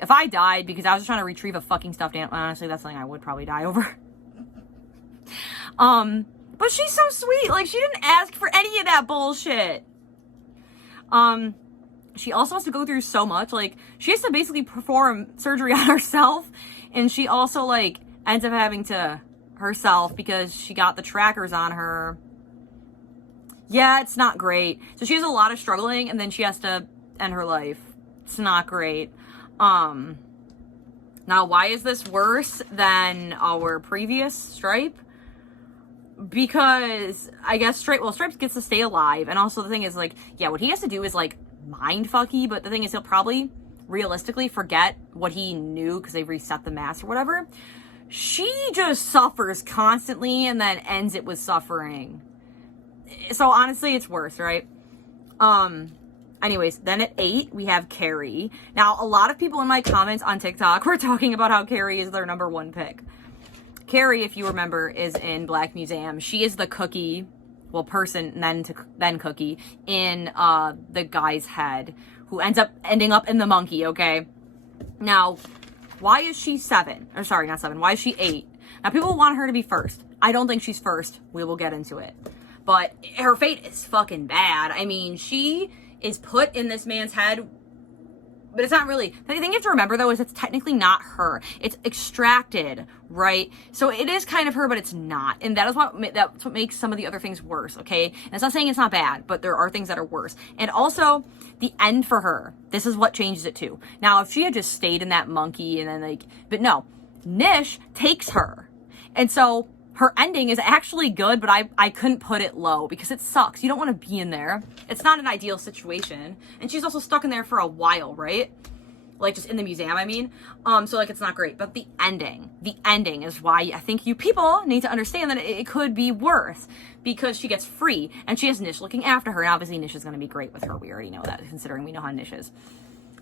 If I died because I was just trying to retrieve a fucking stuffed animal, honestly, that's something I would probably die over. But she's so sweet. Like, she didn't ask for any of that bullshit. She also has to go through so much. Like, she has to basically perform surgery on herself. And she also, like, ends up having to herself because she got the trackers on her. Yeah, it's not great. So she has a lot of struggling, and then she has to end her life. It's not great. Now, why is this worse than our previous Stripe? Because I guess Stripes gets to stay alive, and also the thing is, like, yeah, what he has to do is, like, mind fucky, but the thing is, he'll probably realistically forget what he knew because they reset the mask or whatever. She just suffers constantly and then ends it with suffering. So honestly, it's worse, right? Anyways, then at 8, we have Carrie. Now, a lot of people in my comments on TikTok were talking about how Carrie is their #1 pick. Carrie, if you remember, is in Black Museum. She is the cookie, well, person, then cookie, in the guy's head, who ending up in the monkey, okay? Now, why is she 7? Or sorry, not 7. Why is she 8? Now, people want her to be first. I don't think she's first. We will get into it. But her fate is fucking bad. I mean, she is put in this man's head, but it's not really. The thing you have to remember, though, is it's technically not her. It's extracted, right? So it is kind of her, but it's not. And that's what makes some of the other things worse, okay? And it's not saying it's not bad, but there are things that are worse. And also, the end for her, this is what changes it too. Now, if she had just stayed in that monkey and then, like, but no, Nish takes her. And so her ending is actually good, but I couldn't put it low because it sucks. You don't want to be in there. It's not an ideal situation. And she's also stuck in there for a while, right? Like, just in the museum, I mean. So, like, it's not great. But the ending is why I think you people need to understand that it could be worse. Because she gets free, and she has Nish looking after her. And obviously, Nish is going to be great with her. We already know that, considering we know how Nish is.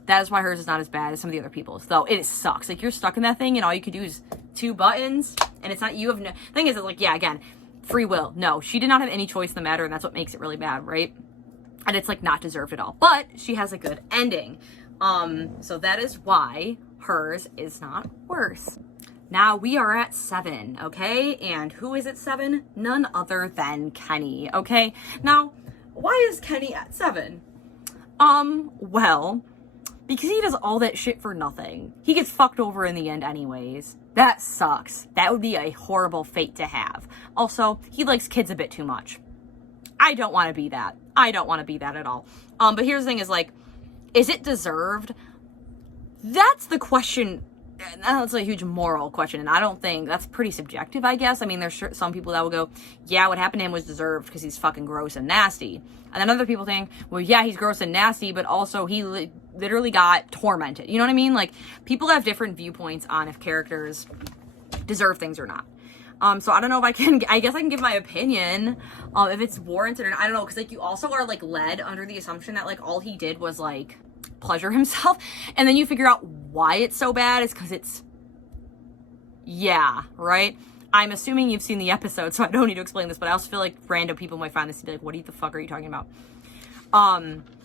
That is why hers is not as bad as some of the other people's. Though, it sucks. Like, you're stuck in that thing, and all you can do is 2 buttons, And it's not, you have no, thing is, it's like, yeah, again, free will. No, she did not have any choice in the matter, and that's what makes it really bad, right? And it's like not deserved at all. But she has a good ending. So that is why hers is not worse. Now we are at 7, okay? And who is at 7? None other than Kenny, okay? Now, why is Kenny at 7? Well, because he does all that shit for nothing. He gets fucked over in the end anyways. That sucks. That would be a horrible fate to have. Also, he likes kids a bit too much. I don't want to be that. I don't want to be that at all. But here's the thing is, like, is it deserved? That's the question. That's a huge moral question, and I don't think that's pretty subjective, I guess. I mean, there's some people that will go, yeah, what happened to him was deserved because he's fucking gross and nasty. And then other people think, well, yeah, he's gross and nasty, but also he literally got tormented. You know what I mean? Like, people have different viewpoints on if characters deserve things or not. So I don't know if I guess I can give my opinion, if it's warranted or not. I don't know, because, like, you also are, like, led under the assumption that, like, all he did was, like, pleasure himself, and then you figure out why it's so bad is because it's, yeah, right? I'm assuming you've seen the episode, so I don't need to explain this, but I also feel like random people might find this to be like, what the fuck are you talking about?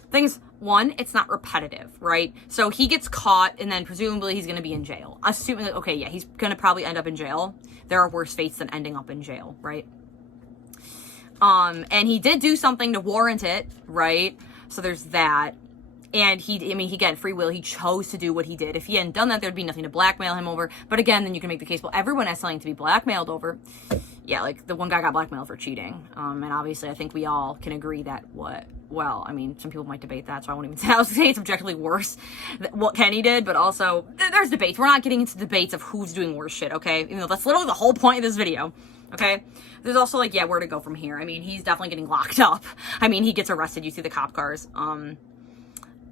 Things, one, it's not repetitive, right? So he gets caught, and then presumably he's going to be in jail. Assuming, like, okay, yeah, he's going to probably end up in jail. There are worse fates than ending up in jail, right? And he did do something to warrant it, right? So there's that. And he again, free will, he chose to do what he did. If he hadn't done that, there'd be nothing to blackmail him over. But again, then you can make the case, well, everyone has something to be blackmailed over. Yeah, like, the one guy got blackmailed for cheating. And obviously, I think we all can agree that well, I mean, some people might debate that, so I won't even say, I was saying it's objectively worse than what Kenny did, but also, there's debates. We're not getting into debates of who's doing worse shit, okay? Even though that's literally the whole point of this video, okay? There's also, like, yeah, where to go from here. I mean, he's definitely getting locked up. I mean, he gets arrested, you see the cop cars.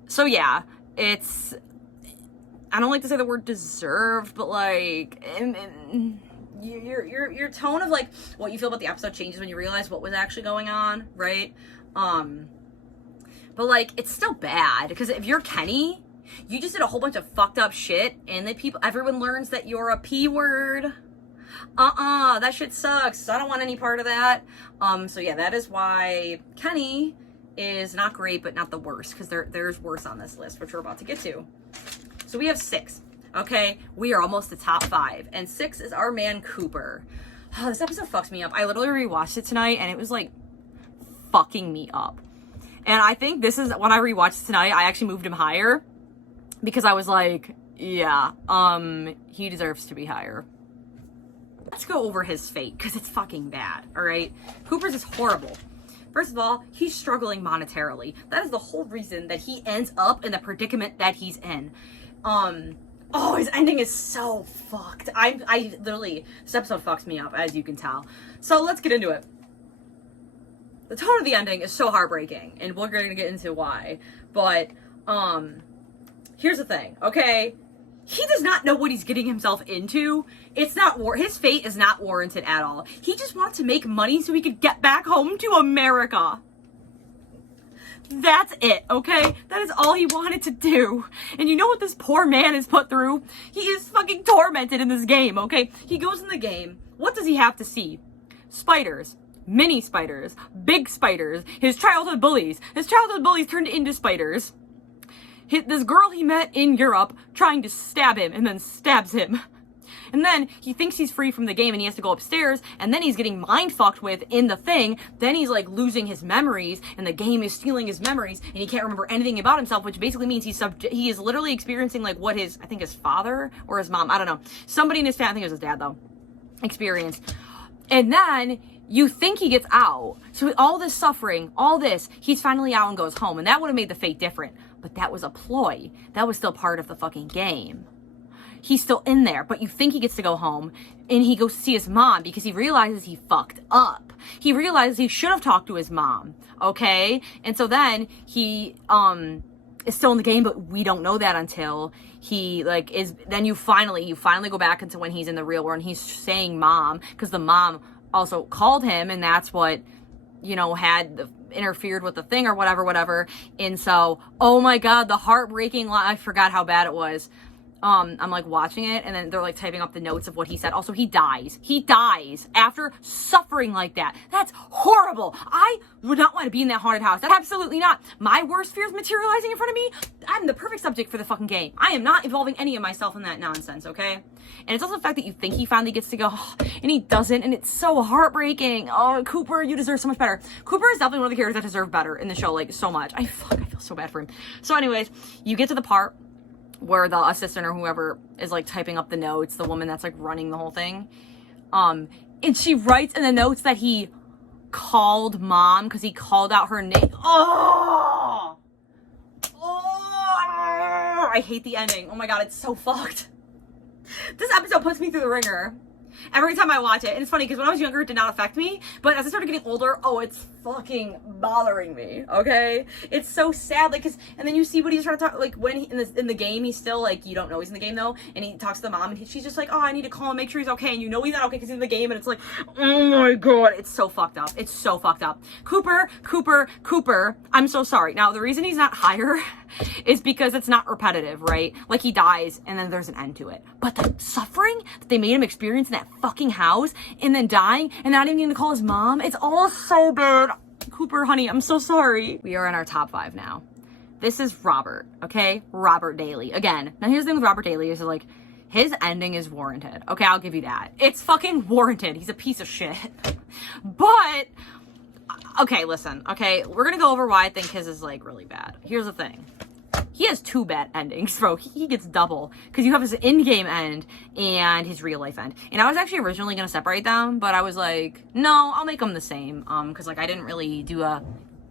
So yeah, it's, I don't like to say the word deserved, but, like, your tone of, like, what you feel about the episode changes when you realize what was actually going on, right? But, like, it's still bad, because if you're Kenny, you just did a whole bunch of fucked up shit, and then everyone learns that you're a P word. That shit sucks. I don't want any part of that. So yeah, that is why Kenny is not great, but not the worst, because there's worse on this list, which we're about to get to. So we have 6, okay? We are almost the top 5, and 6 is our man Cooper. Oh, this episode fucks me up. I literally rewatched it tonight, and it was, like, fucking me up. And I think this is, when I rewatched it tonight, I actually moved him higher, because I was like, yeah, he deserves to be higher. Let's go over his fate, because it's fucking bad, alright? Cooper's is horrible. First of all, he's struggling monetarily. That is the whole reason that he ends up in the predicament that he's in. Oh, his ending is so fucked. I literally, this episode fucks me up, as you can tell. So let's get into it. The tone of the ending is so heartbreaking, and we're going to get into why. But, here's the thing, okay? He does not know what he's getting himself into. It's not his fate is not warranted at all. He just wants to make money so he could get back home to America. That's it, okay? That is all he wanted to do. And you know what this poor man is put through? He is fucking tormented in this game, okay? He goes in the game. What does he have to see? Spiders. Mini spiders. Big spiders. His childhood bullies. His childhood bullies turned into spiders. This girl he met in Europe trying to stab him and then stabs him. And then he thinks he's free from the game and he has to go upstairs, and then he's getting mind fucked with in the thing. Then he's, like, losing his memories, and the game is stealing his memories, and he can't remember anything about himself, which basically means he is literally experiencing, like, what his father or his mom, I don't know, somebody in his family, I think it was his dad though, experienced. And then you think he gets out. So with all this suffering, all this, he's finally out and goes home, and that would have made the fate different. But that was a ploy. That was still part of the fucking game. He's still in there, but you think he gets to go home, and he goes to see his mom because he realizes he fucked up. He realizes he should have talked to his mom, okay? And so then he is still in the game, but we don't know that until he, like, is, then you finally go back into when he's in the real world, and he's saying mom, because the mom also called him, and that's what, you know, had interfered with the thing or whatever. And so, oh my god, the heartbreaking line, I forgot how bad it was. I'm like watching it, and then they're like typing up the notes of what he said. Also, he dies after suffering like that. That's horrible. I would not want to be in that haunted house. Absolutely not. My worst fears materializing in front of me. I'm the perfect subject for the fucking game. I am not involving any of myself in that nonsense, okay? And it's also the fact that you think he finally gets to go, and he doesn't, and it's so heartbreaking. Oh, Cooper, you deserve so much better. Cooper is definitely one of the characters that deserve better in the show, like, so much. I feel so bad for him. So anyways, you get to the part where the assistant or whoever is like typing up the notes, the woman that's like running the whole thing, and she writes in the notes that he called mom because he called out her name. Oh, I hate the ending. Oh my god, it's so fucked. This episode puts me through the ringer every time I watch it. And it's funny because when I was younger, it did not affect me. But as I started getting older, oh, it's fucking bothering me, okay? It's so sad, like, and then you see what he's trying to talk, like, when he, in the game, he's still, like, you don't know he's in the game, though, and he talks to the mom, and she's just like, oh, I need to call him, make sure he's okay, and you know he's not okay because he's in the game, and it's like, oh my god, it's so fucked up. It's so fucked up. Cooper, I'm so sorry. Now, the reason he's not higher is because it's not repetitive, right? Like, he dies, and then there's an end to it. But the suffering that they made him experience in that fucking house, and then dying, and not even getting to call his mom, it's all so bad. Cooper, honey, I'm so sorry. We are in our top 5 now. This is Robert, okay? Robert Daly. Again, now here's the thing with Robert Daly is like, his ending is warranted. Okay, I'll give you that. It's fucking warranted. He's a piece of shit. But, okay, listen, okay? We're gonna go over why I think his is, like, really bad. Here's the thing. He has 2 bad endings, bro. He gets double. Because you have his in-game end and his real-life end. And I was actually originally going to separate them, but I was like, no, I'll make them the same. Because, like, I didn't really do a...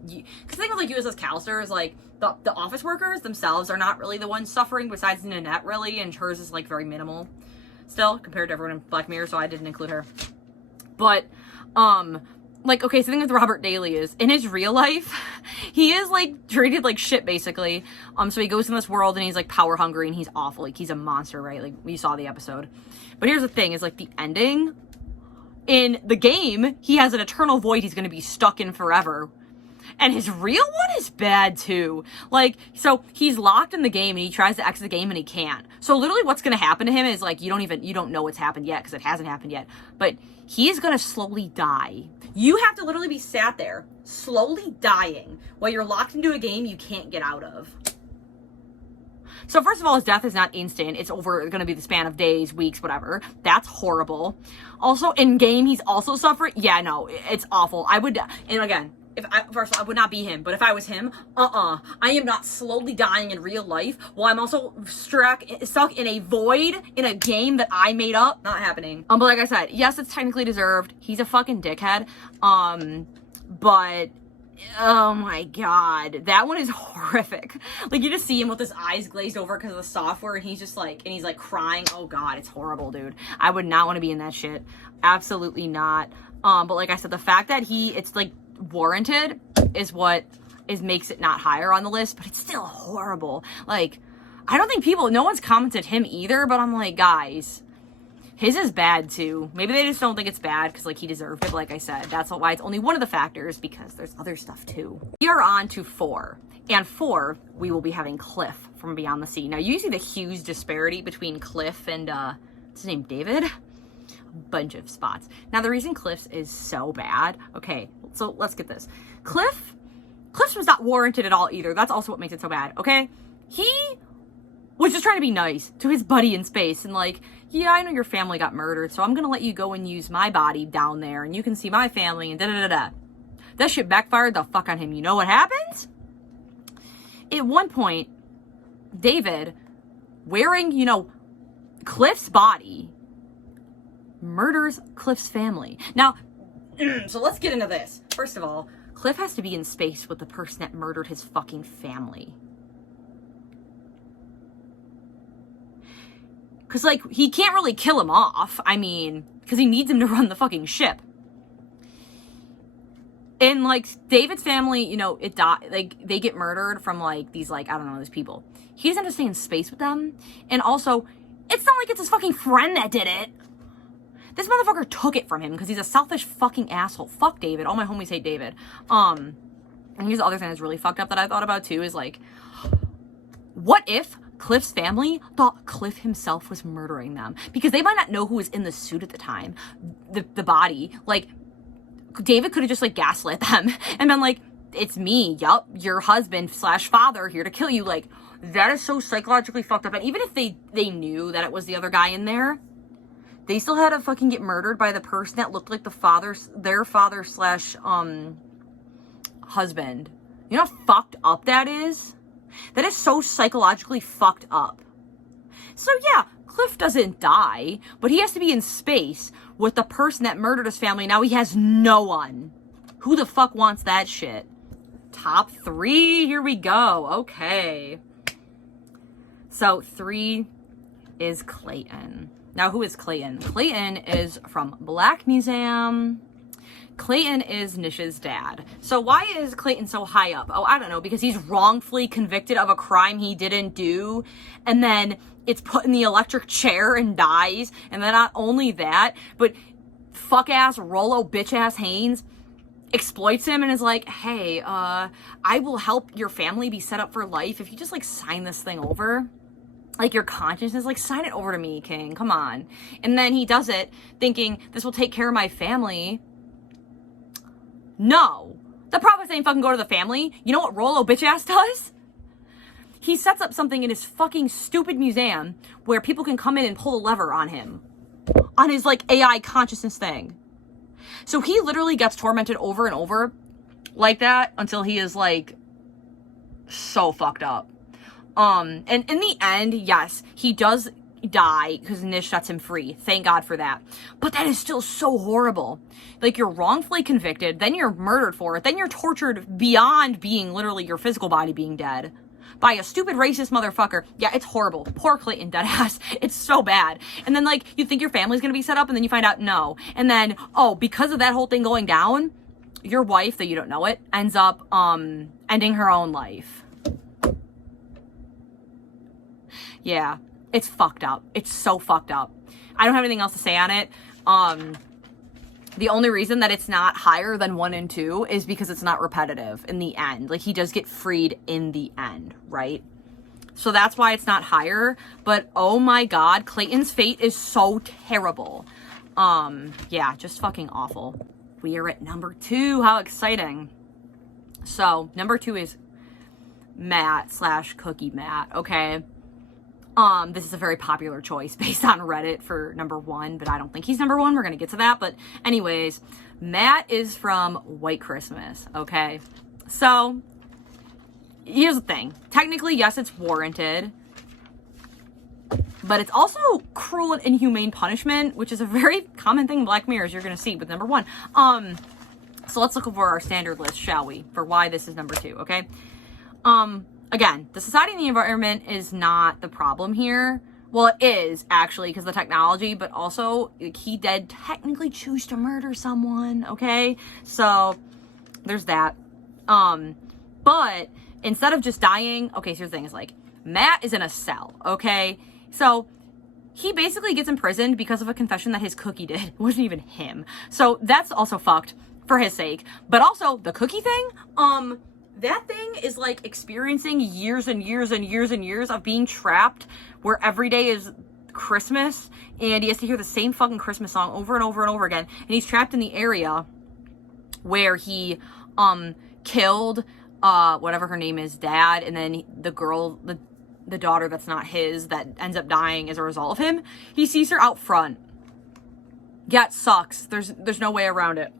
Because the thing with, like, USS Callister is, like, the office workers themselves are not really the ones suffering, besides Nanette, really. And hers is, like, very minimal still, compared to everyone in Black Mirror, so I didn't include her. But, like, okay, so the thing with Robert Daly is, in his real life, he is, like, treated like shit, basically. So he goes in this world, and he's, like, power hungry, and he's awful. Like, he's a monster, right? Like, we saw the episode. But here's the thing, is, like, the ending, in the game, he has an eternal void he's gonna be stuck in forever. And his real one is bad, too. Like, so he's locked in the game, and he tries to exit the game, and he can't. So literally what's gonna happen to him is, like, you don't know what's happened yet, because it hasn't happened yet. But he is gonna slowly die. You have to literally be sat there, slowly dying, while you're locked into a game you can't get out of. So first of all, his death is not instant. It's going to be the span of days, weeks, whatever. That's horrible. Also, in-game, he's also suffering. Yeah, no, it's awful. I would, and again, first of all, I would not be him, but if I was him, I am not slowly dying in real life while I'm also stuck in a void in a game that I made up. Not happening. But like I said, yes, it's technically deserved. He's a fucking dickhead. But oh my god, that one is horrific. Like, you just see him with his eyes glazed over because of the software, and he's just like, and he's like crying. Oh god, it's horrible, dude. I would not want to be in that shit. Absolutely not. But like I said, the fact that it's like warranted is what makes it not higher on the list, but it's still horrible. Like, I don't think no one's commented him either, but I'm like, guys, his is bad too. Maybe they just don't think it's bad because, like, he deserved it. But like I said, that's why it's only one of the factors, because there's other stuff too. We are on to 4. And 4, we will be having Cliff from Beyond the Sea. Now, you see the huge disparity between Cliff and, what's his name, David? Bunch of spots. Now, the reason Cliff's is so bad, okay, so let's get this. Cliff's was not warranted at all either. That's also what makes it so bad, okay? He was just trying to be nice to his buddy in space and like, yeah, I know your family got murdered, so I'm gonna let you go and use my body down there and you can see my family and da-da-da-da. That shit backfired the fuck on him. You know what happens? At one point, David, wearing, Cliff's body, murders Cliff's family. Now, so let's get into this. First of all, Cliff has to be in space with the person that murdered his fucking family. Because, like, he can't really kill him off. I mean, because he needs him to run the fucking ship. And, like, David's family, they get murdered from, like, these, like, I don't know, these people. He doesn't have to stay in space with them. And also, it's not like it's his fucking friend that did it. This motherfucker took it from him because he's a selfish fucking asshole. Fuck David. All my homies hate David. And here's the other thing that's really fucked up that I thought about too is like, what if Cliff's family thought Cliff himself was murdering them because they might not know who was in the suit at the time, the body. Like, David could have just like gaslit them and been like, it's me, yup, your husband / father here to kill you. Like, that is so psychologically fucked up. And even if they knew that it was the other guy in there, they still had to fucking get murdered by the person that looked like their father / husband. You know how fucked up that is? That is so psychologically fucked up. So yeah, Cliff doesn't die, but he has to be in space with the person that murdered his family. Now he has no one. Who the fuck wants that shit? Top 3, here we go. Okay. So 3 is Clayton. Now who is Clayton? Clayton is from Black Museum. Clayton is Nish's dad. So why is Clayton so high up? Oh, I don't know, because he's wrongfully convicted of a crime he didn't do, and then it's put in the electric chair and dies. And then not only that, but fuck-ass Rollo bitch-ass Haynes exploits him and is like, hey, I will help your family be set up for life if you just like sign this thing over. Like, your consciousness, like, sign it over to me, King, come on. And then he does it thinking this will take care of my family. No, the prophets ain't fucking go to the family. You know what Rollo bitch ass does? He sets up something in his fucking stupid museum where people can come in and pull a lever on him. On his like AI consciousness thing. So he literally gets tormented over and over like that until he is like so fucked up. And in the end, yes, he does die because Nish sets him free. Thank God for that. But that is still so horrible. Like, you're wrongfully convicted, then you're murdered for it, then you're tortured beyond being literally your physical body being dead by a stupid racist motherfucker. Yeah, it's horrible. Poor Clayton, deadass. It's so bad. And then, like, you think your family's gonna be set up, and then you find out no. And then, oh, because of that whole thing going down, your wife, that you don't know it, ends up ending her own life. Yeah, it's fucked up. It's so fucked up. I don't have anything else to say on it. The only reason that it's not higher than 1 and 2 is because it's not repetitive in the end. Like, he does get freed in the end, right? So that's why it's not higher. But oh my God, Clayton's fate is so terrible. Yeah, just fucking awful. We are at number 2. How exciting. So number 2 is Matt / Cookie Matt. Okay. This is a very popular choice based on Reddit for number 1, but I don't think he's number 1. We're gonna get to that. But anyways, Matt is from White Christmas, okay? So, here's the thing. Technically, yes, it's warranted. But it's also cruel and inhumane punishment, which is a very common thing in Black Mirror, as you're gonna see with number 1. So let's look over our standard list, shall we? For why this is number 2, okay? Again, the society and the environment is not the problem here. Well, it is, actually, because of the technology, but also, he did technically choose to murder someone, okay? So, there's that. But, instead of just dying, okay, so here's the thing, is like, Matt is in a cell, okay? So, he basically gets imprisoned because of a confession that his cookie did. It wasn't even him. So, that's also fucked, for his sake. But also, the cookie thing, that thing is like experiencing years and years and years and years of being trapped where every day is Christmas and he has to hear the same fucking Christmas song over and over and over again. And he's trapped in the area where he killed whatever her name is, dad, and then the girl, the daughter that's not his, that ends up dying as a result of him. He sees her out front. Yeah, it sucks. There's no way around it.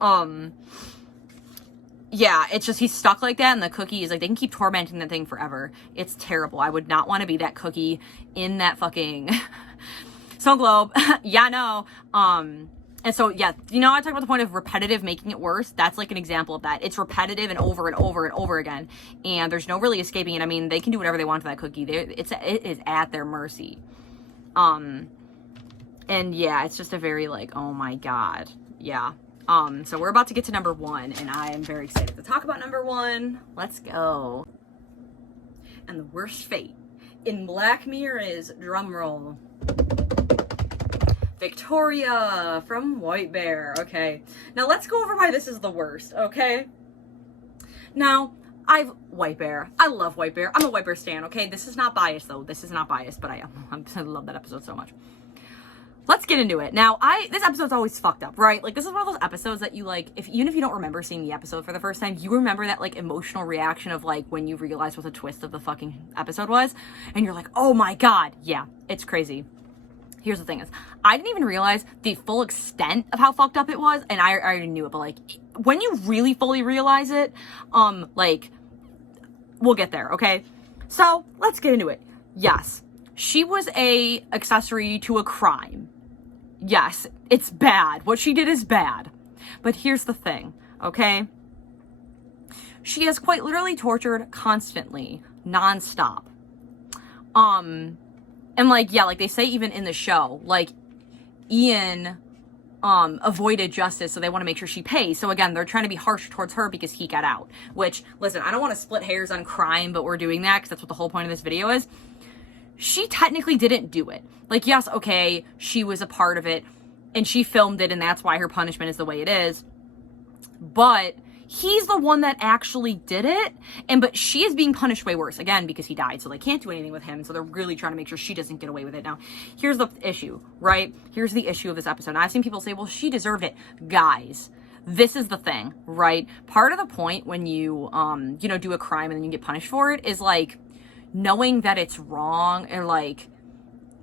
Yeah, it's just he's stuck like that, and the cookie is like, they can keep tormenting that thing forever. It's terrible. I would not want to be that cookie in that fucking snow globe. Yeah, no. And so, yeah, you know, I talked about the point of repetitive making it worse. That's like an example of that. It's repetitive and over and over and over again, and there's no really escaping it. I mean, they can do whatever they want to that cookie. It is at their mercy. And yeah, it's just a very like, oh my God. Yeah. So we're about to get to number 1, and I am very excited to talk about number 1. Let's go. And the worst fate in Black Mirror is, drumroll, Victoria from White Bear. Okay, now let's go over why this is the worst, okay? Now, White Bear. I love White Bear. I'm a White Bear stan, okay? This is not biased, though. This is not biased, but I love that episode so much. Let's get into it. Now, this episode's always fucked up, right? Like, this is one of those episodes that you, like, even if you don't remember seeing the episode for the first time, you remember that, like, emotional reaction of, like, when you realize what the twist of the fucking episode was, and you're like, oh my god, yeah, it's crazy. Here's the thing is, I didn't even realize the full extent of how fucked up it was, and I already knew it, but, like, when you really fully realize it, like, we'll get there, okay? So, let's get into it. Yes, she was a accessory to a crime. Yes, it's bad. What she did is bad. But here's the thing, okay? She is quite literally tortured constantly, nonstop. And like, yeah, like they say even in the show, like Ian avoided justice, so they want to make sure she pays. So again, they're trying to be harsh towards her because he got out. Which, listen, I don't want to split hairs on crime, but we're doing that because that's what the whole point of this video is. She technically didn't do it. Like, yes, okay, she was a part of it, and she filmed it, and that's why her punishment is the way it is. But he's the one that actually did it, but she is being punished way worse, again, because he died, so they can't do anything with him, so they're really trying to make sure she doesn't get away with it. Now, here's the issue, right? Here's the issue of this episode. And I've seen people say, well, she deserved it. Guys, this is the thing, right? Part of the point when you, do a crime and then you get punished for it is, like, knowing that it's wrong and like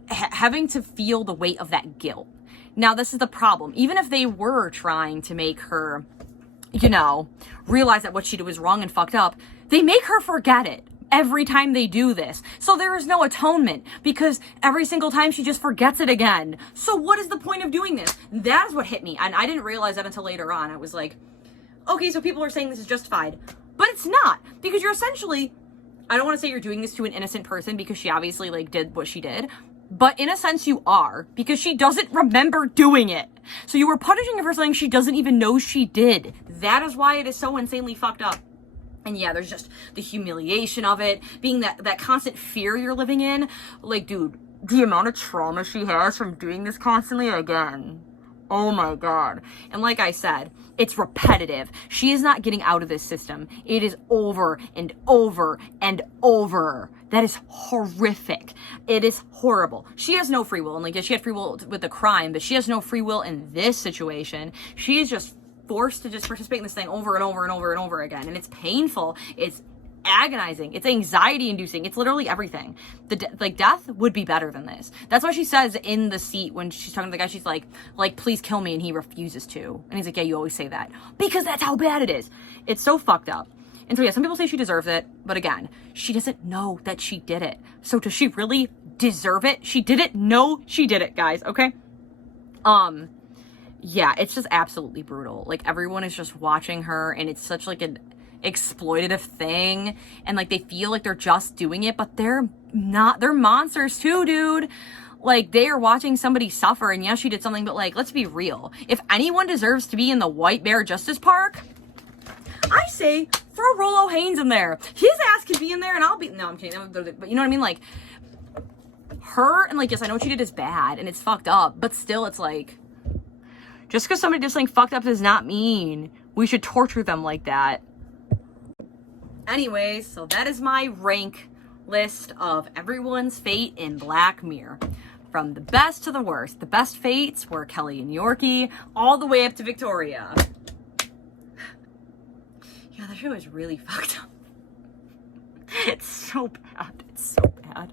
having to feel the weight of that guilt. Now, this is the problem. Even if they were trying to make her, realize that what she did was wrong and fucked up, they make her forget it every time they do this. So there is no atonement because every single time she just forgets it again. So what is the point of doing this? That is what hit me. And I didn't realize that until later on. I was like, okay, so people are saying this is justified, but it's not, because you're essentially, I don't want to say you're doing this to an innocent person because she obviously like did what she did, but in a sense you are, because she doesn't remember doing it. So you were punishing her for something she doesn't even know she did. That is why it is so insanely fucked up. And yeah, there's just the humiliation of it, being that constant fear you're living in. Like, dude, the amount of trauma she has from doing this constantly again. Oh my god. And like I said, it's repetitive. She is not getting out of this system. It is over and over and over. That is horrific. It is horrible. She has no free will. And like, yeah, she had free will with the crime, but she has no free will in this situation. She is just forced to just participate in this thing over and over and over and over again. And it's painful. It's agonizing. It's anxiety inducing. It's literally everything. Death would be better than this. That's why she says in the seat when she's talking to the guy, she's like, please kill me, and he refuses to. And he's like, yeah, you always say that. Because that's how bad it is. It's so fucked up. And so yeah, some people say she deserves it, but again, she doesn't know that she did it. So does she really deserve it? She didn't know she did it, guys, okay? Yeah, it's just absolutely brutal. Like, everyone is just watching her, and it's such like an exploitative thing, and like they feel like they're just doing it, but they're not. They're monsters too, dude. Like, they are watching somebody suffer, and yeah, she did something, but like, let's be real. If anyone deserves to be in the White Bear Justice Park, I say throw Rolo Haynes in there. His ass can be in there, and I'll be. No, I'm kidding. But you know what I mean? Like, her, and like, yes, I know what she did is bad, and it's fucked up, but still, it's like, just because somebody did something fucked up does not mean we should torture them like that. Anyways, so that is my rank list of everyone's fate in Black Mirror. From the best to the worst. The best fates were Kelly and Yorkie, all the way up to Victoria. Yeah, the show is really fucked up. It's so bad. It's so bad.